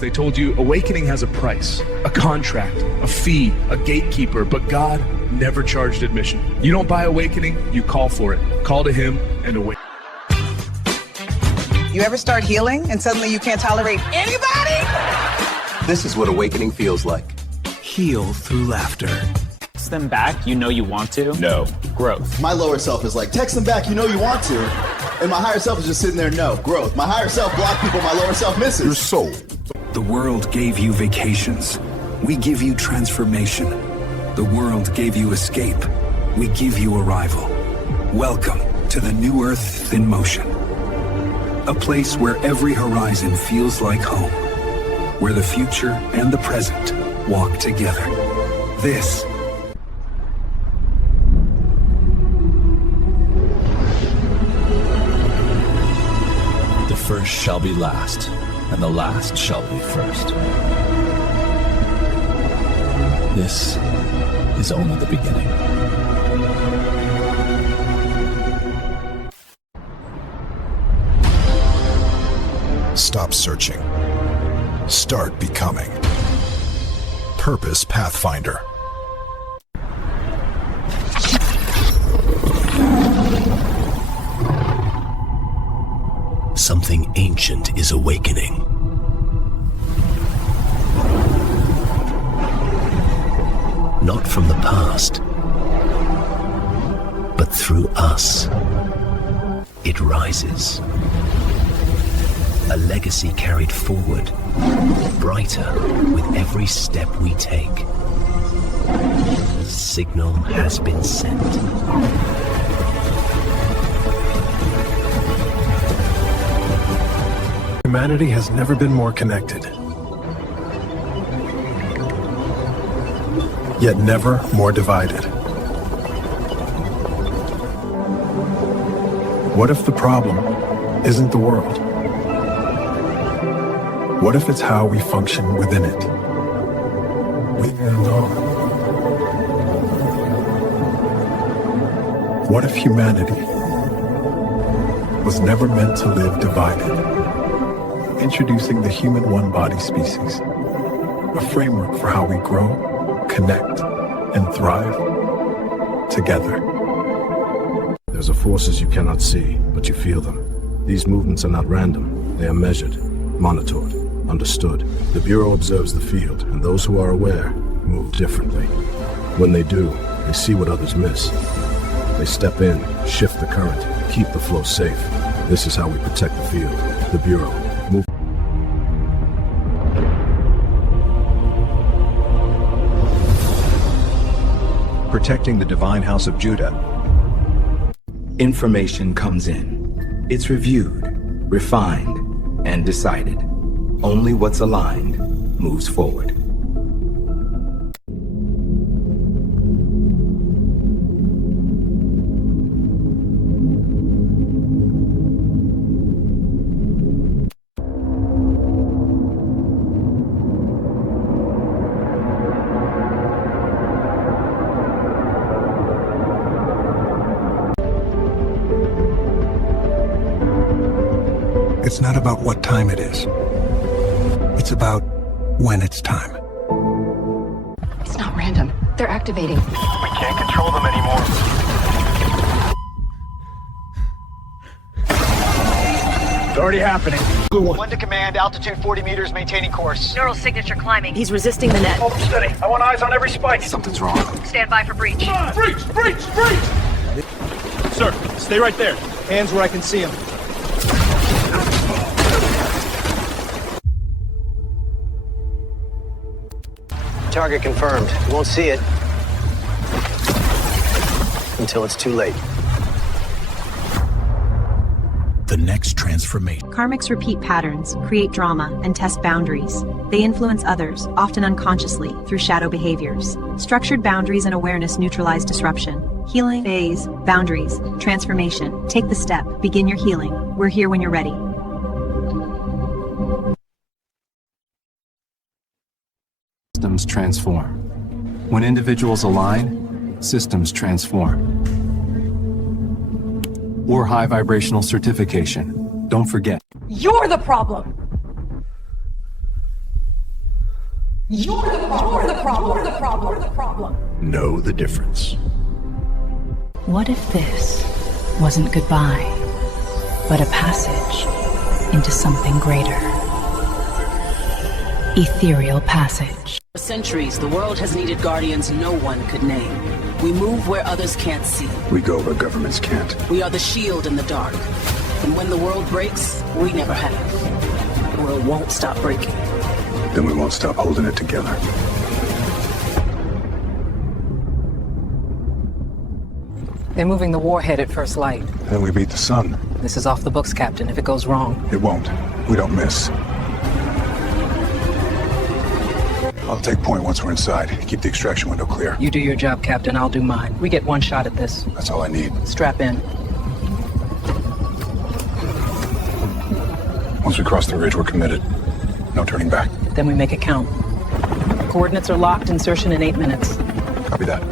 They told you awakening has a price, a contract, a fee, a gatekeeper, but God never charged admission. You don't buy awakening, you call for it. Call to Him and awaken. You ever start healing and suddenly you can't tolerate anybody? This is what awakening feels like. Heal through laughter. Text them back, you know you want to. No. Growth. My lower self is like, text them back, you know you want to. And my higher self is just sitting there, no. Growth. My higher self block people, my lower self misses. Your soul. The world gave you vacations. We give you transformation. The world gave you escape. We give you arrival. Welcome to the new Earth in motion. A place where every horizon feels like home. Where the future and the present walk together. This The first shall be last, and the last shall be first. This is only the beginning. Stop searching. Start becoming. Purpose Pathfinder. Something ancient is awakening. Not from the past, but through us. It rises. A legacy carried forward brighter with every step we take. The signal has been sent. Humanity has never been more connected, yet never more divided. What if the problem isn't the world? What if it's how we function within it? We don't know. What if humanity was never meant to live divided? Introducing the human one-body species, a framework for how we grow, connect, and thrive together. There's forces you cannot see, but you feel them. These movements are not random. They are measured, monitored, understood. The Bureau observes the field, and those who are aware move differently. When they do, they see what others miss. They step in, shift the current, keep the flow safe. This is how we protect the field. The Bureau. Move. Protecting the divine house of Judah. Information comes in. It's reviewed, refined, and decided. Only what's aligned moves forward. It's not about what time it is. It's about when it's time. It's not random. They're activating. We can't control them anymore. It's already happening. One to command, altitude 40 meters, maintaining course. Neural signature climbing. He's resisting the net. Hold steady. I want eyes on every spike. Something's wrong. Stand by for breach. Breach! Breach! Breach! Sir, stay right there. Hands where I can see him. Target confirmed. You won't see it until it's too late. The next transformation. Karmics repeat patterns, create drama, and test boundaries. They influence others, often unconsciously, through shadow behaviors. Structured boundaries and awareness neutralize disruption. Healing, phase, boundaries, transformation. Take the step. Begin your healing. We're here when you're ready. Systems transform. When individuals align, systems transform. Or high vibrational certification. Don't forget. You're the problem! You're the problem! Know the difference. What if this wasn't goodbye, but a passage into something greater? Ethereal passage. For centuries, the world has needed guardians no one could name. We move where others can't see. We go where governments can't. We are the shield in the dark. And when the world breaks, we never have. The world won't stop breaking. Then we won't stop holding it together. They're moving the warhead at first light. Then we beat the sun. This is off the books, Captain, if it goes wrong. It won't. We don't miss. I'll take point once we're inside. Keep the extraction window clear. You do your job, Captain. I'll do mine. We get one shot at this. That's all I need. Strap in. Once we cross the ridge, we're committed. No turning back. Then we make it count. Coordinates are locked. Insertion in 8 minutes. Copy that.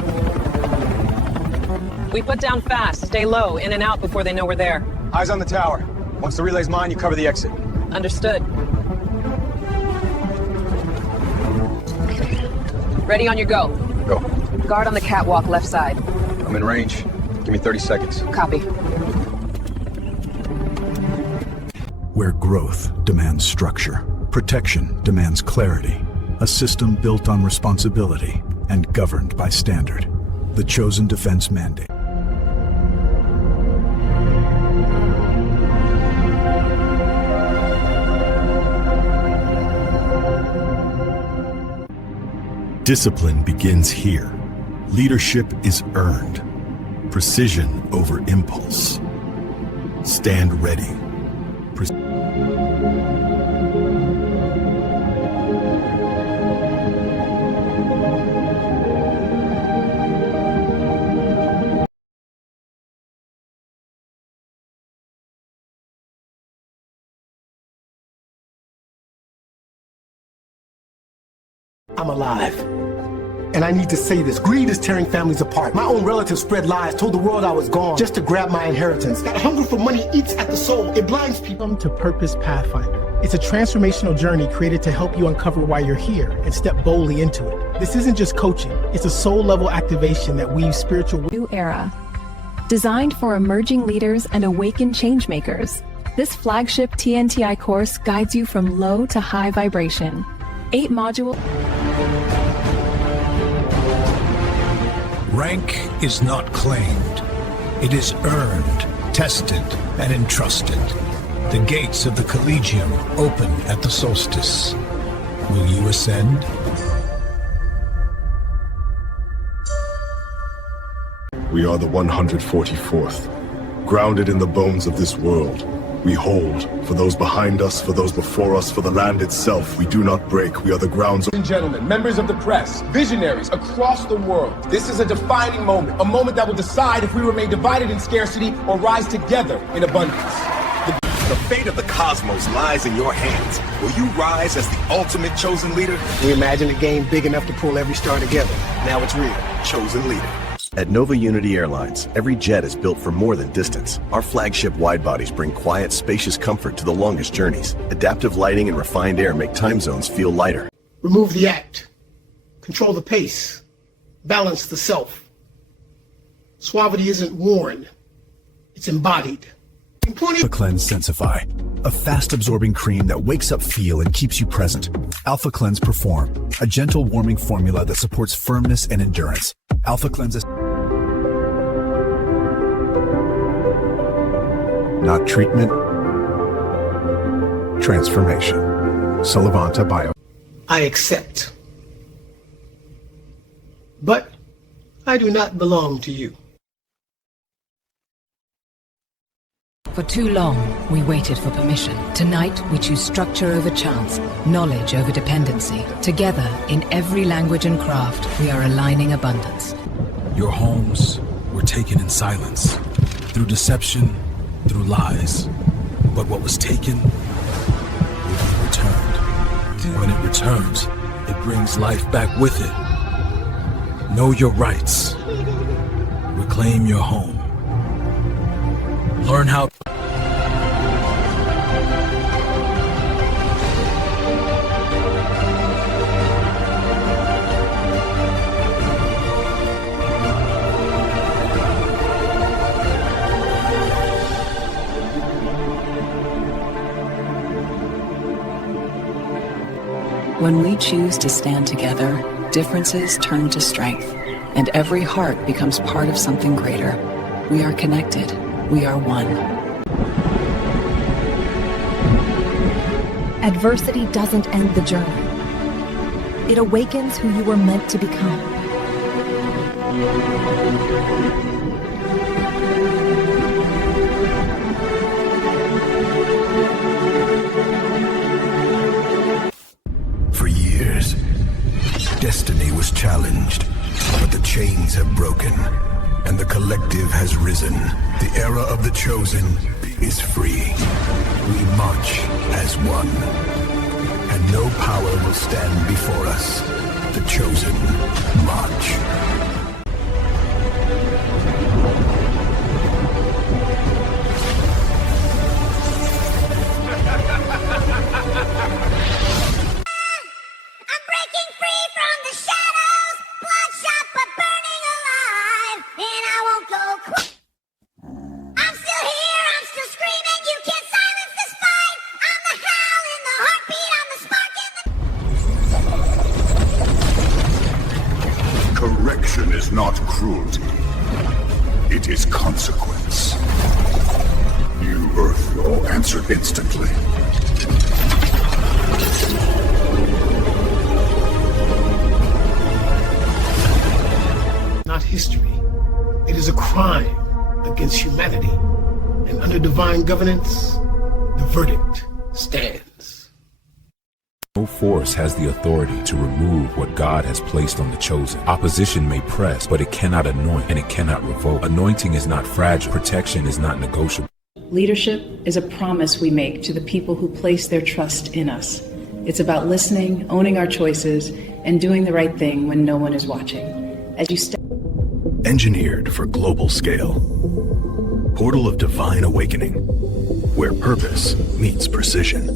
We put down fast. Stay low. In and out before they know we're there. Eyes on the tower. Once the relay's mine, you cover the exit. Understood. Ready on your go. Go. Guard on the catwalk left side. I'm in range. Give me 30 seconds. Copy. Where growth demands structure, protection demands clarity, a system built on responsibility and governed by standard. The Chosen Defense Mandate. Discipline begins here. Leadership is earned. Precision over impulse. Stand ready. I'm alive. And I need to say this. Greed is tearing families apart. My own relatives spread lies, told the world I was gone just to grab my inheritance. That hunger for money eats at the soul. It blinds people. Welcome to Purpose Pathfinder. It's a transformational journey created to help you uncover why you're here and step boldly into it. This isn't just coaching. It's a soul-level activation that weaves spiritual... New era. Designed for emerging leaders and awakened changemakers, this flagship TNTI course guides you from low to high vibration. 8 modules... Rank is not claimed. It is earned, tested, and entrusted. The gates of the Collegium open at the solstice. Will you ascend? We are the 144th. Grounded in the bones of this world, we hold. For those behind us, for those before us, for the land itself, we do not break. We are the grounds of... Ladies and gentlemen, members of the press, visionaries across the world, this is a defining moment. A moment that will decide if we remain divided in scarcity or rise together in abundance. The fate of the cosmos lies in your hands. Will you rise as the ultimate chosen leader? We imagined a game big enough to pull every star together. Now it's real. Chosen leader. At Nova Unity Airlines, every jet is built for more than distance. Our flagship wide-bodies bring quiet, spacious comfort to the longest journeys. Adaptive lighting and refined air make time zones feel lighter. Remove the act. Control the pace. Balance the self. Suavity isn't worn. It's embodied. Alpha Cleanse Sensify, a fast-absorbing cream that wakes up feel and keeps you present. Alpha Cleanse Perform, a gentle warming formula that supports firmness and endurance. Alpha Cleanse is not treatment, transformation. Solivanta Bio. I accept. But I do not belong to you. For too long, we waited for permission. Tonight, we choose structure over chance, knowledge over dependency. Together, in every language and craft, we are aligning abundance. Your homes were taken in silence, through deception, through lies. But what was taken will be returned. When it returns, it brings life back with it. Know your rights. Reclaim your home. Learn how. When we choose to stand together, differences turn to strength, and every heart becomes part of something greater. We are connected. We are one. Adversity doesn't end the journey. It awakens who you were meant to become. For years, destiny was challenged, but the chains have broken, and the collective has risen. The era of the chosen is free. We march as one, and no power will stand before us. The chosen march. Correction is not cruelty. It is consequence. New Earth Law answered instantly. history. It is a crime against humanity. And under divine governance, the verdict stands. No force has the authority to remove what God has placed on the chosen. Opposition may press, but it cannot anoint and it cannot revoke. Anointing is not fragile. Protection is not negotiable. Leadership is a promise we make to the people who place their trust in us. It's about listening, owning our choices, and doing the right thing when no one is watching. As you step... Engineered for global scale. Portal of Divine Awakening, where purpose meets precision.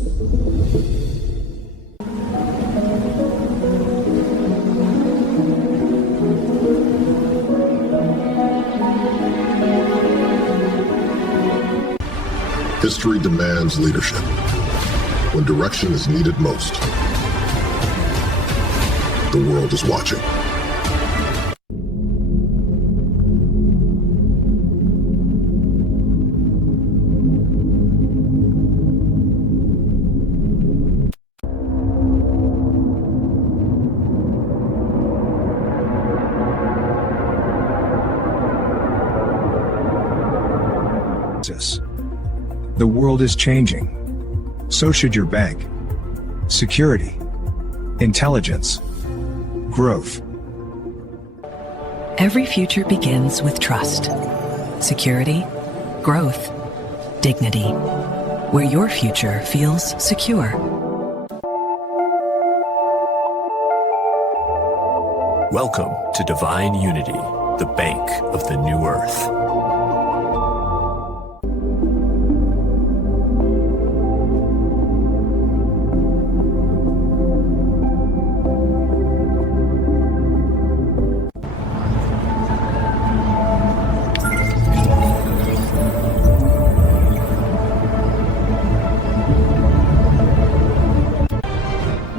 History demands leadership when direction is needed most. The world is watching. The world is changing. So should your bank. Security. Intelligence. Growth. Every future begins with trust. Security. Growth. Dignity. Where your future feels secure. Welcome to Divine Unity, the Bank of the New Earth.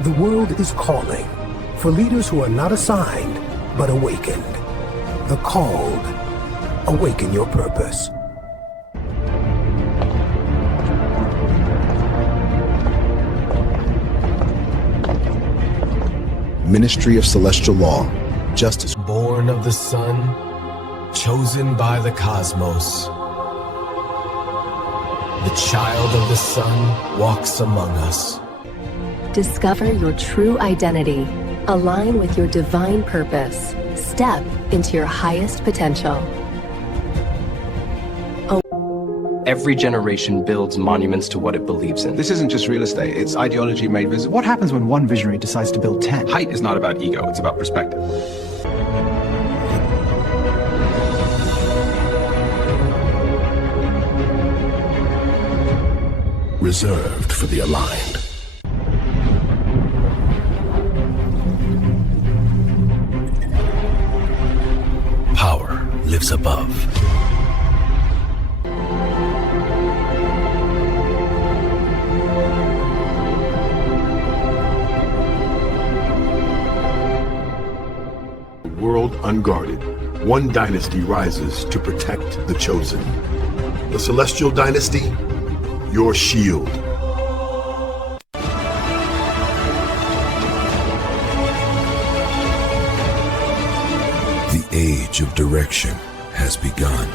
The world is calling for leaders who are not assigned, but awakened. The called. Awaken your purpose. Ministry of Celestial Law, Justice. Born of the sun, chosen by the cosmos. The child of the sun walks among us. Discover your true identity. Align with your divine purpose. Step into your highest potential. Every generation builds monuments to what it believes in. This isn't just real estate, it's ideology made visible. What happens when one visionary decides to build 10? Height is not about ego, it's about perspective. Reserved for the aligned. Power lives above. World unguarded, one dynasty rises to protect the chosen. The Celestial Dynasty, your shield. The age of direction has begun.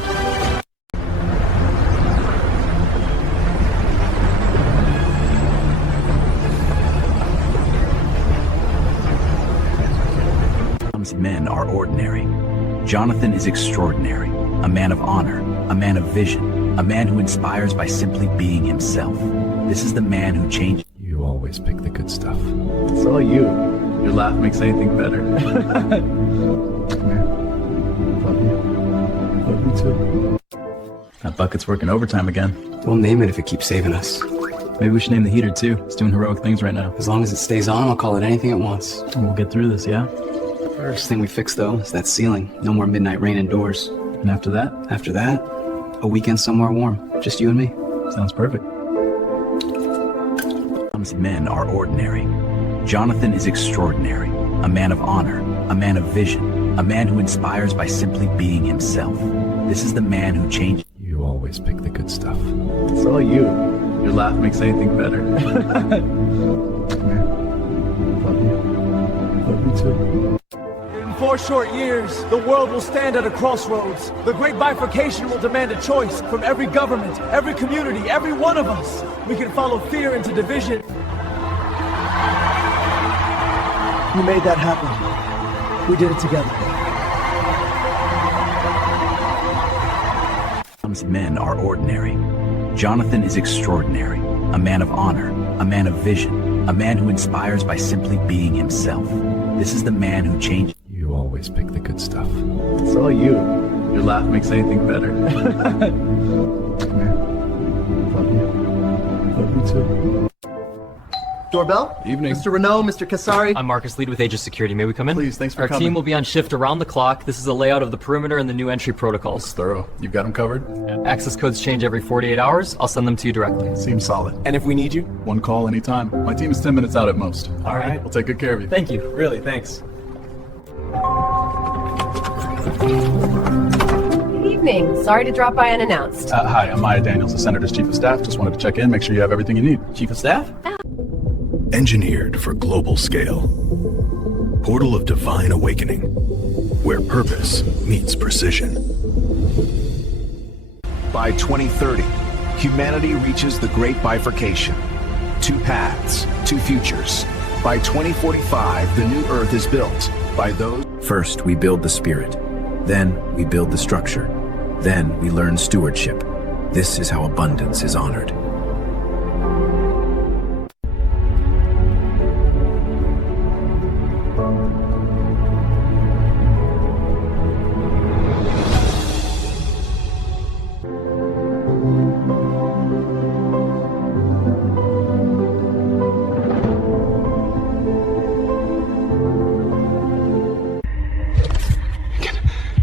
Men are ordinary. Jonathan is extraordinary, a man of honor, a man of vision, a man who inspires by simply being himself. This is the man who changed. You always pick the good stuff. It's all you. Your laugh makes anything better. Come here. Love you. Love you too. That bucket's working overtime again. We'll name it if it keeps saving us. Maybe we should name the heater too. It's doing heroic things right now. As long as it stays on, I'll call it anything it wants. And we'll get through this, yeah? First thing we fix, though, is that ceiling. No more midnight rain indoors. And after that? After that, a weekend somewhere warm. Just you and me. Sounds perfect. Men are ordinary. Jonathan is extraordinary, a man of honor, a man of vision, a man who inspires by simply being himself. This is the man who changed. You always pick the good stuff. It's all you. Your laugh makes anything better. Come here. Love you. Love you too. 4 short years, the world will stand at a crossroads. The great bifurcation will demand a choice from every government, every community, every one of us. We can follow fear into division. We made that happen. We did it together. Men are ordinary. Jonathan is extraordinary, a man of honor, a man of vision, a man who inspires by simply being himself. This is the man who changed. You always pick the good stuff. It's all you. Your laugh makes anything better. Come here. Love you. Love you too. Doorbell? Evening. Mr. Renault, Mr. Kasari. I'm Marcus, lead with Aegis Security. May we come in? Please, thanks for Our coming. team will be on shift around the clock. This is a layout of the perimeter and the new entry protocols. It's thorough. You've got them covered? Access codes change every 48 hours. I'll send them to you directly. Seems solid. And if we need you? One call anytime. My team is 10 minutes out at most. All right. We'll take good care of you. Thank you. Really, thanks. Good evening. Sorry to drop by unannounced. Hi, I'm Maya Daniels, the Senator's Chief of Staff. Just wanted to check in, make sure you have everything you need. Chief of Staff? Engineered for global scale. Portal of Divine Awakening, where purpose meets precision. By 2030, humanity reaches the great bifurcation. 2 paths, 2 futures. By 2045, the new Earth is built by those. First, we build the spirit. Then, we build the structure. Then, we learn stewardship. This is how abundance is honored.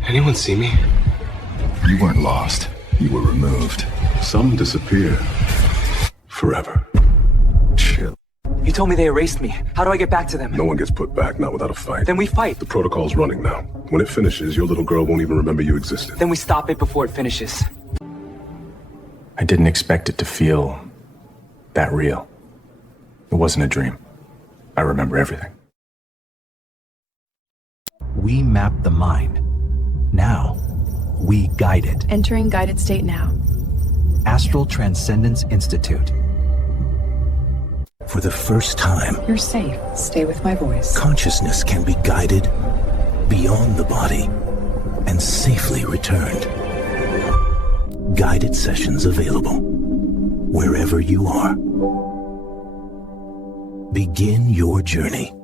Anyone see me? You weren't lost. You were removed. Some disappear. Forever. Chill. You told me they erased me. How do I get back to them? No one gets put back, not without a fight. Then we fight. The protocol's running now. When it finishes, your little girl won't even remember you existed. Then we stop it before it finishes. I didn't expect it to feel that real. It wasn't a dream. I remember everything. We map the mind. Now, we guide it. Entering guided state now. Astral Transcendence Institute. For the first time, You're safe. Stay with my voice. consciousness can be guided beyond the body and safely returned. Guided sessions available wherever you are. Begin your journey.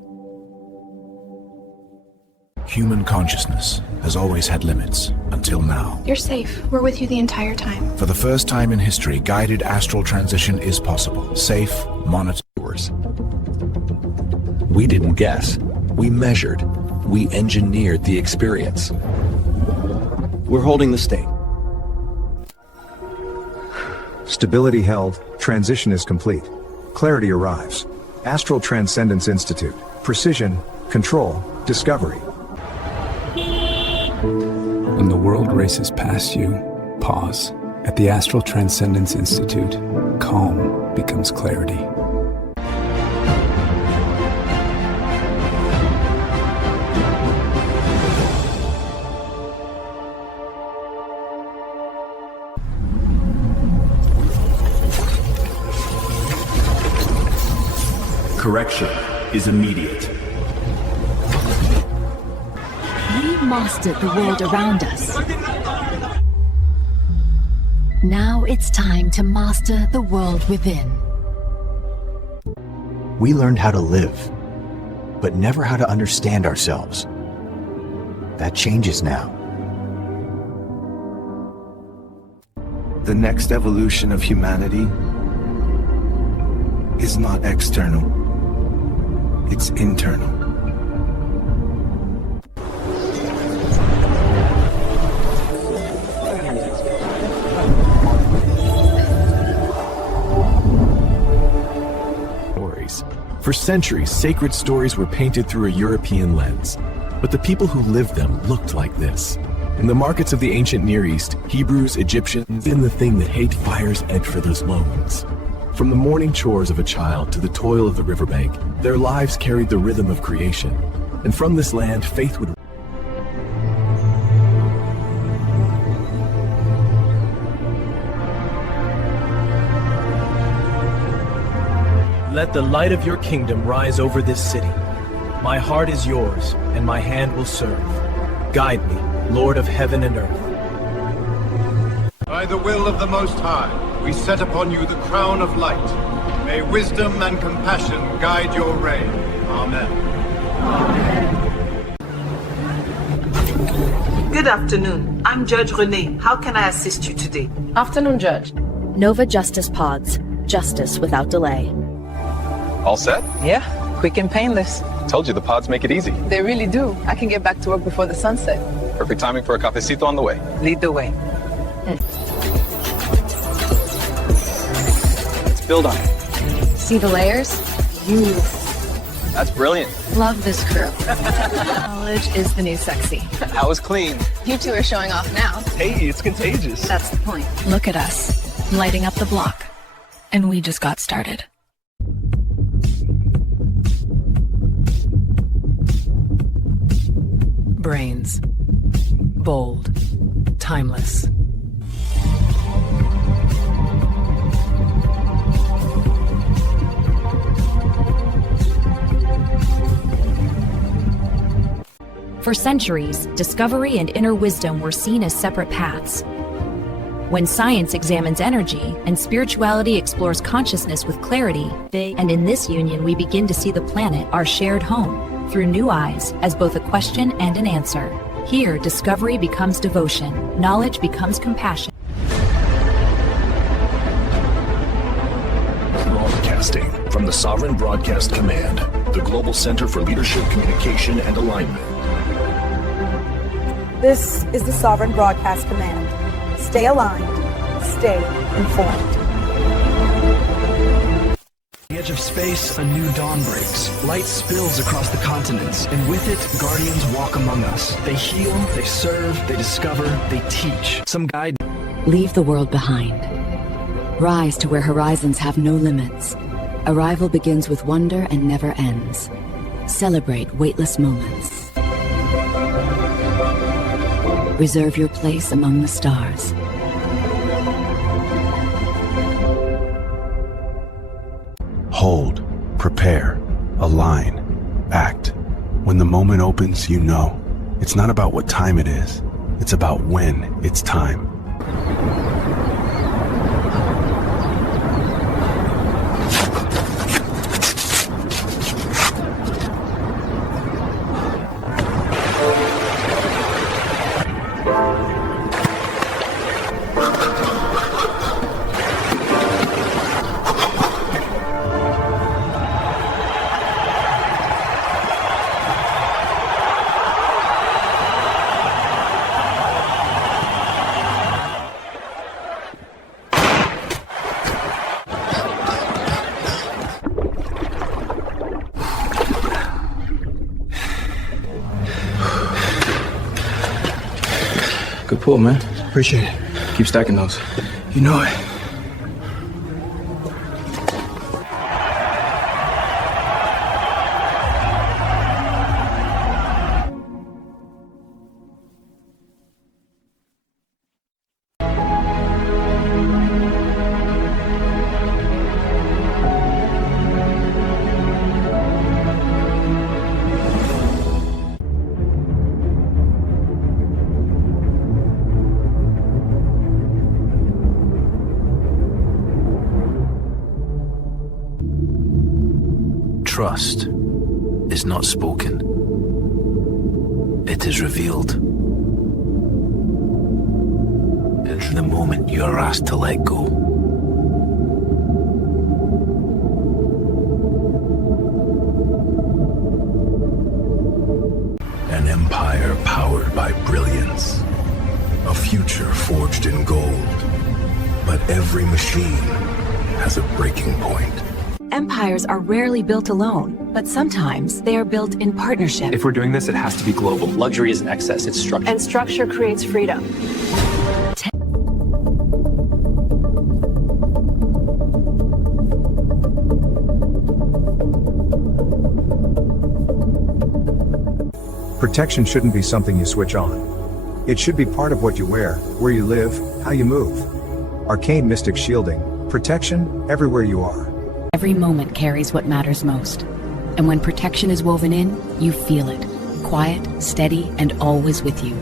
Human consciousness has always had limits, until now. You're safe. We're with you the entire time. For the first time in history, guided astral transition is possible. Safe, monitored. We didn't guess. We measured. We engineered the experience. We're holding the state. Stability held, transition is complete. Clarity arrives. Astral Transcendence Institute. Precision, control, discovery. When the world races past you, pause. At the Astral Transcendence Institute, calm becomes clarity. Correction is immediate. We mastered the world around us. Now it's time to master the world within. We learned how to live, but never how to understand ourselves. That changes now. The next evolution of humanity is not external. It's internal. For centuries, sacred stories were painted through a European lens, but the people who lived them looked like this. In the markets of the ancient Near East, Hebrews, Egyptians, and the thing that hate fire's edge for those loans. From the morning chores of a child to the toil of the riverbank, their lives carried the rhythm of creation. And from this land, faith would... Let the light of your kingdom rise over this city. My heart is yours, and my hand will serve. Guide me, Lord of heaven and earth. By the will of the Most High, we set upon you the crown of light. May wisdom and compassion guide your reign. Amen. Good afternoon. I'm Judge Renee. How can I assist you today? Afternoon, Judge. Nova Justice Pods. Justice without delay. All set? Yeah, quick and painless. Told you the pods make it easy. They really do. I can get back to work before the sunset. Perfect timing for a cafecito on the way. Lead the way. Let's build on it. See the layers? That's brilliant. Love this crew. Knowledge is the new sexy. That was clean. You two are showing off now. Hey, it's contagious. That's the point. Look at us, lighting up the block. And we just got started. Brains. Bold. Timeless. For centuries, discovery and inner wisdom were seen as separate paths. When science examines energy and spirituality explores consciousness with clarity, and in this union we begin to see the planet, our shared home, through new eyes as both a question and an answer. Here, discovery becomes devotion, knowledge becomes compassion. Broadcasting from the Sovereign Broadcast Command, the Global Center for Leadership, Communication, and Alignment. This is the Sovereign Broadcast Command. Stay aligned. Stay informed. The edge of space, a new dawn breaks. Light spills across the continents, and with it, guardians walk among us. They heal, they serve, they discover, they teach. Some guide. Leave the world behind. Rise to where horizons have no limits. Arrival begins with wonder and never ends. Celebrate weightless moments. Reserve your place among the stars. Hold, prepare, align, act. When the moment opens, you know. It's not about what time it is. It's about when it's time. Good pull, man. Appreciate it. Keep stacking those. You know it. Trust is not spoken. It is revealed. The moment you are asked to let go. An empire powered by brilliance. A future forged in gold. But every machine has a breaking point. Empires are rarely built alone, but sometimes they are built in partnership. If we're doing this, it has to be global. Luxury isn't excess, it's structure. And structure creates freedom. Protection shouldn't be something you switch on. It should be part of what you wear, where you live, how you move. Arcane Mystic Shielding, protection, everywhere you are. Every moment carries what matters most. And when protection is woven in, you feel it. Quiet, steady, and always with you.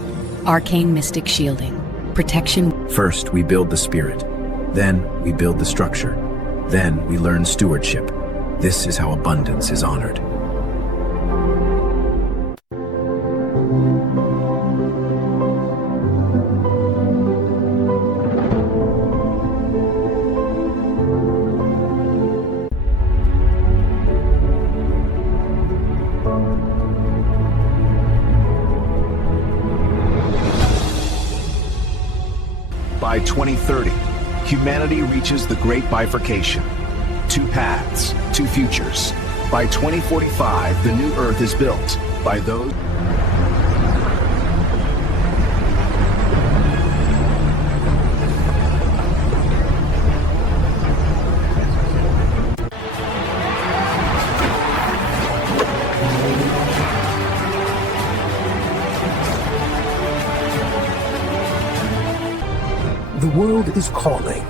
Arcane Mystic Shielding. Protection. First, we build the spirit. Then, we build the structure. Then, we learn stewardship. This is how abundance is honored. By 2030, humanity reaches the great bifurcation. 2 paths, 2 futures. By 2045, the new Earth is built by those... The world is calling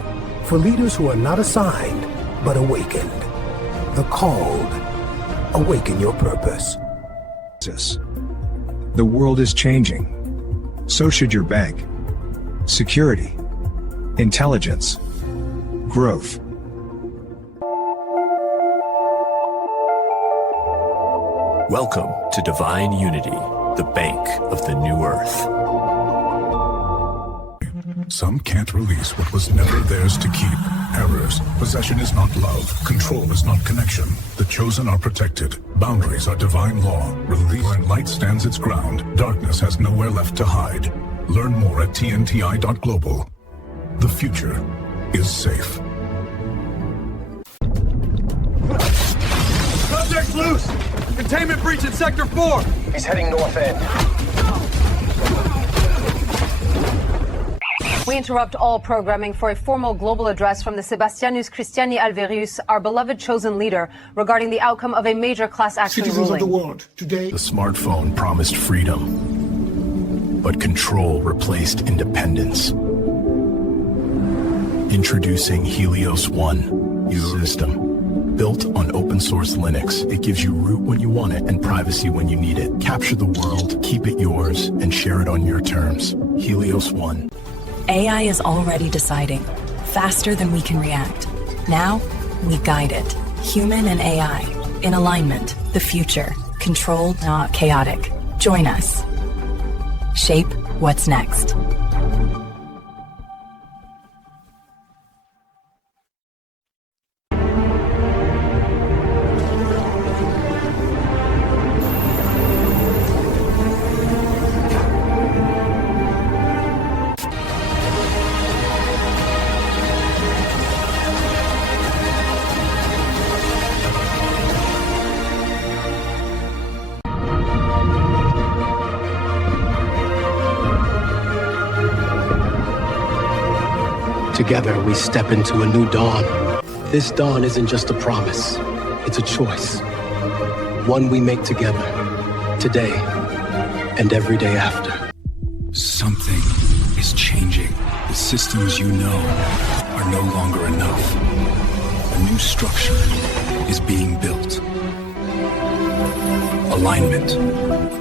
for leaders who are not assigned, but awakened. The called. Awaken your purpose. The world is changing. So should your bank. Security. Intelligence. Growth. Welcome to Divine Unity, the bank of the new Earth. Some can't release what was never theirs to keep. Errors. Possession is not love. Control is not connection. The chosen are protected. Boundaries are divine law. Release when light stands its ground. Darkness has nowhere left to hide. Learn more at tnti.global. The future is safe. Subject's loose! Containment breach in Sector 4! He's heading north end. We interrupt all programming for a formal global address from the Sébastianus Christiani Alvérius, our beloved chosen leader, regarding the outcome of a major class action Citizens ruling. of the world, today... The smartphone promised freedom, but control replaced independence. Introducing Helios One, your system. Built on open source Linux, it gives you root when you want it and privacy when you need it. Capture the world, keep it yours, and share it on your terms. Helios One. AI is already deciding, faster than we can react. Now, we guide it. Human and AI, in alignment, the future, controlled, not chaotic. Join us. Shape what's next. Together, we step into a new dawn. This dawn isn't just a promise, it's a choice. One we make together, today and every day after. Something is changing. The systems you know are no longer enough. A new structure is being built. Alignment,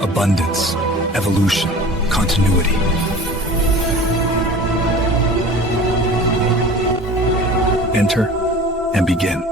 abundance, evolution, continuity. Enter and begin.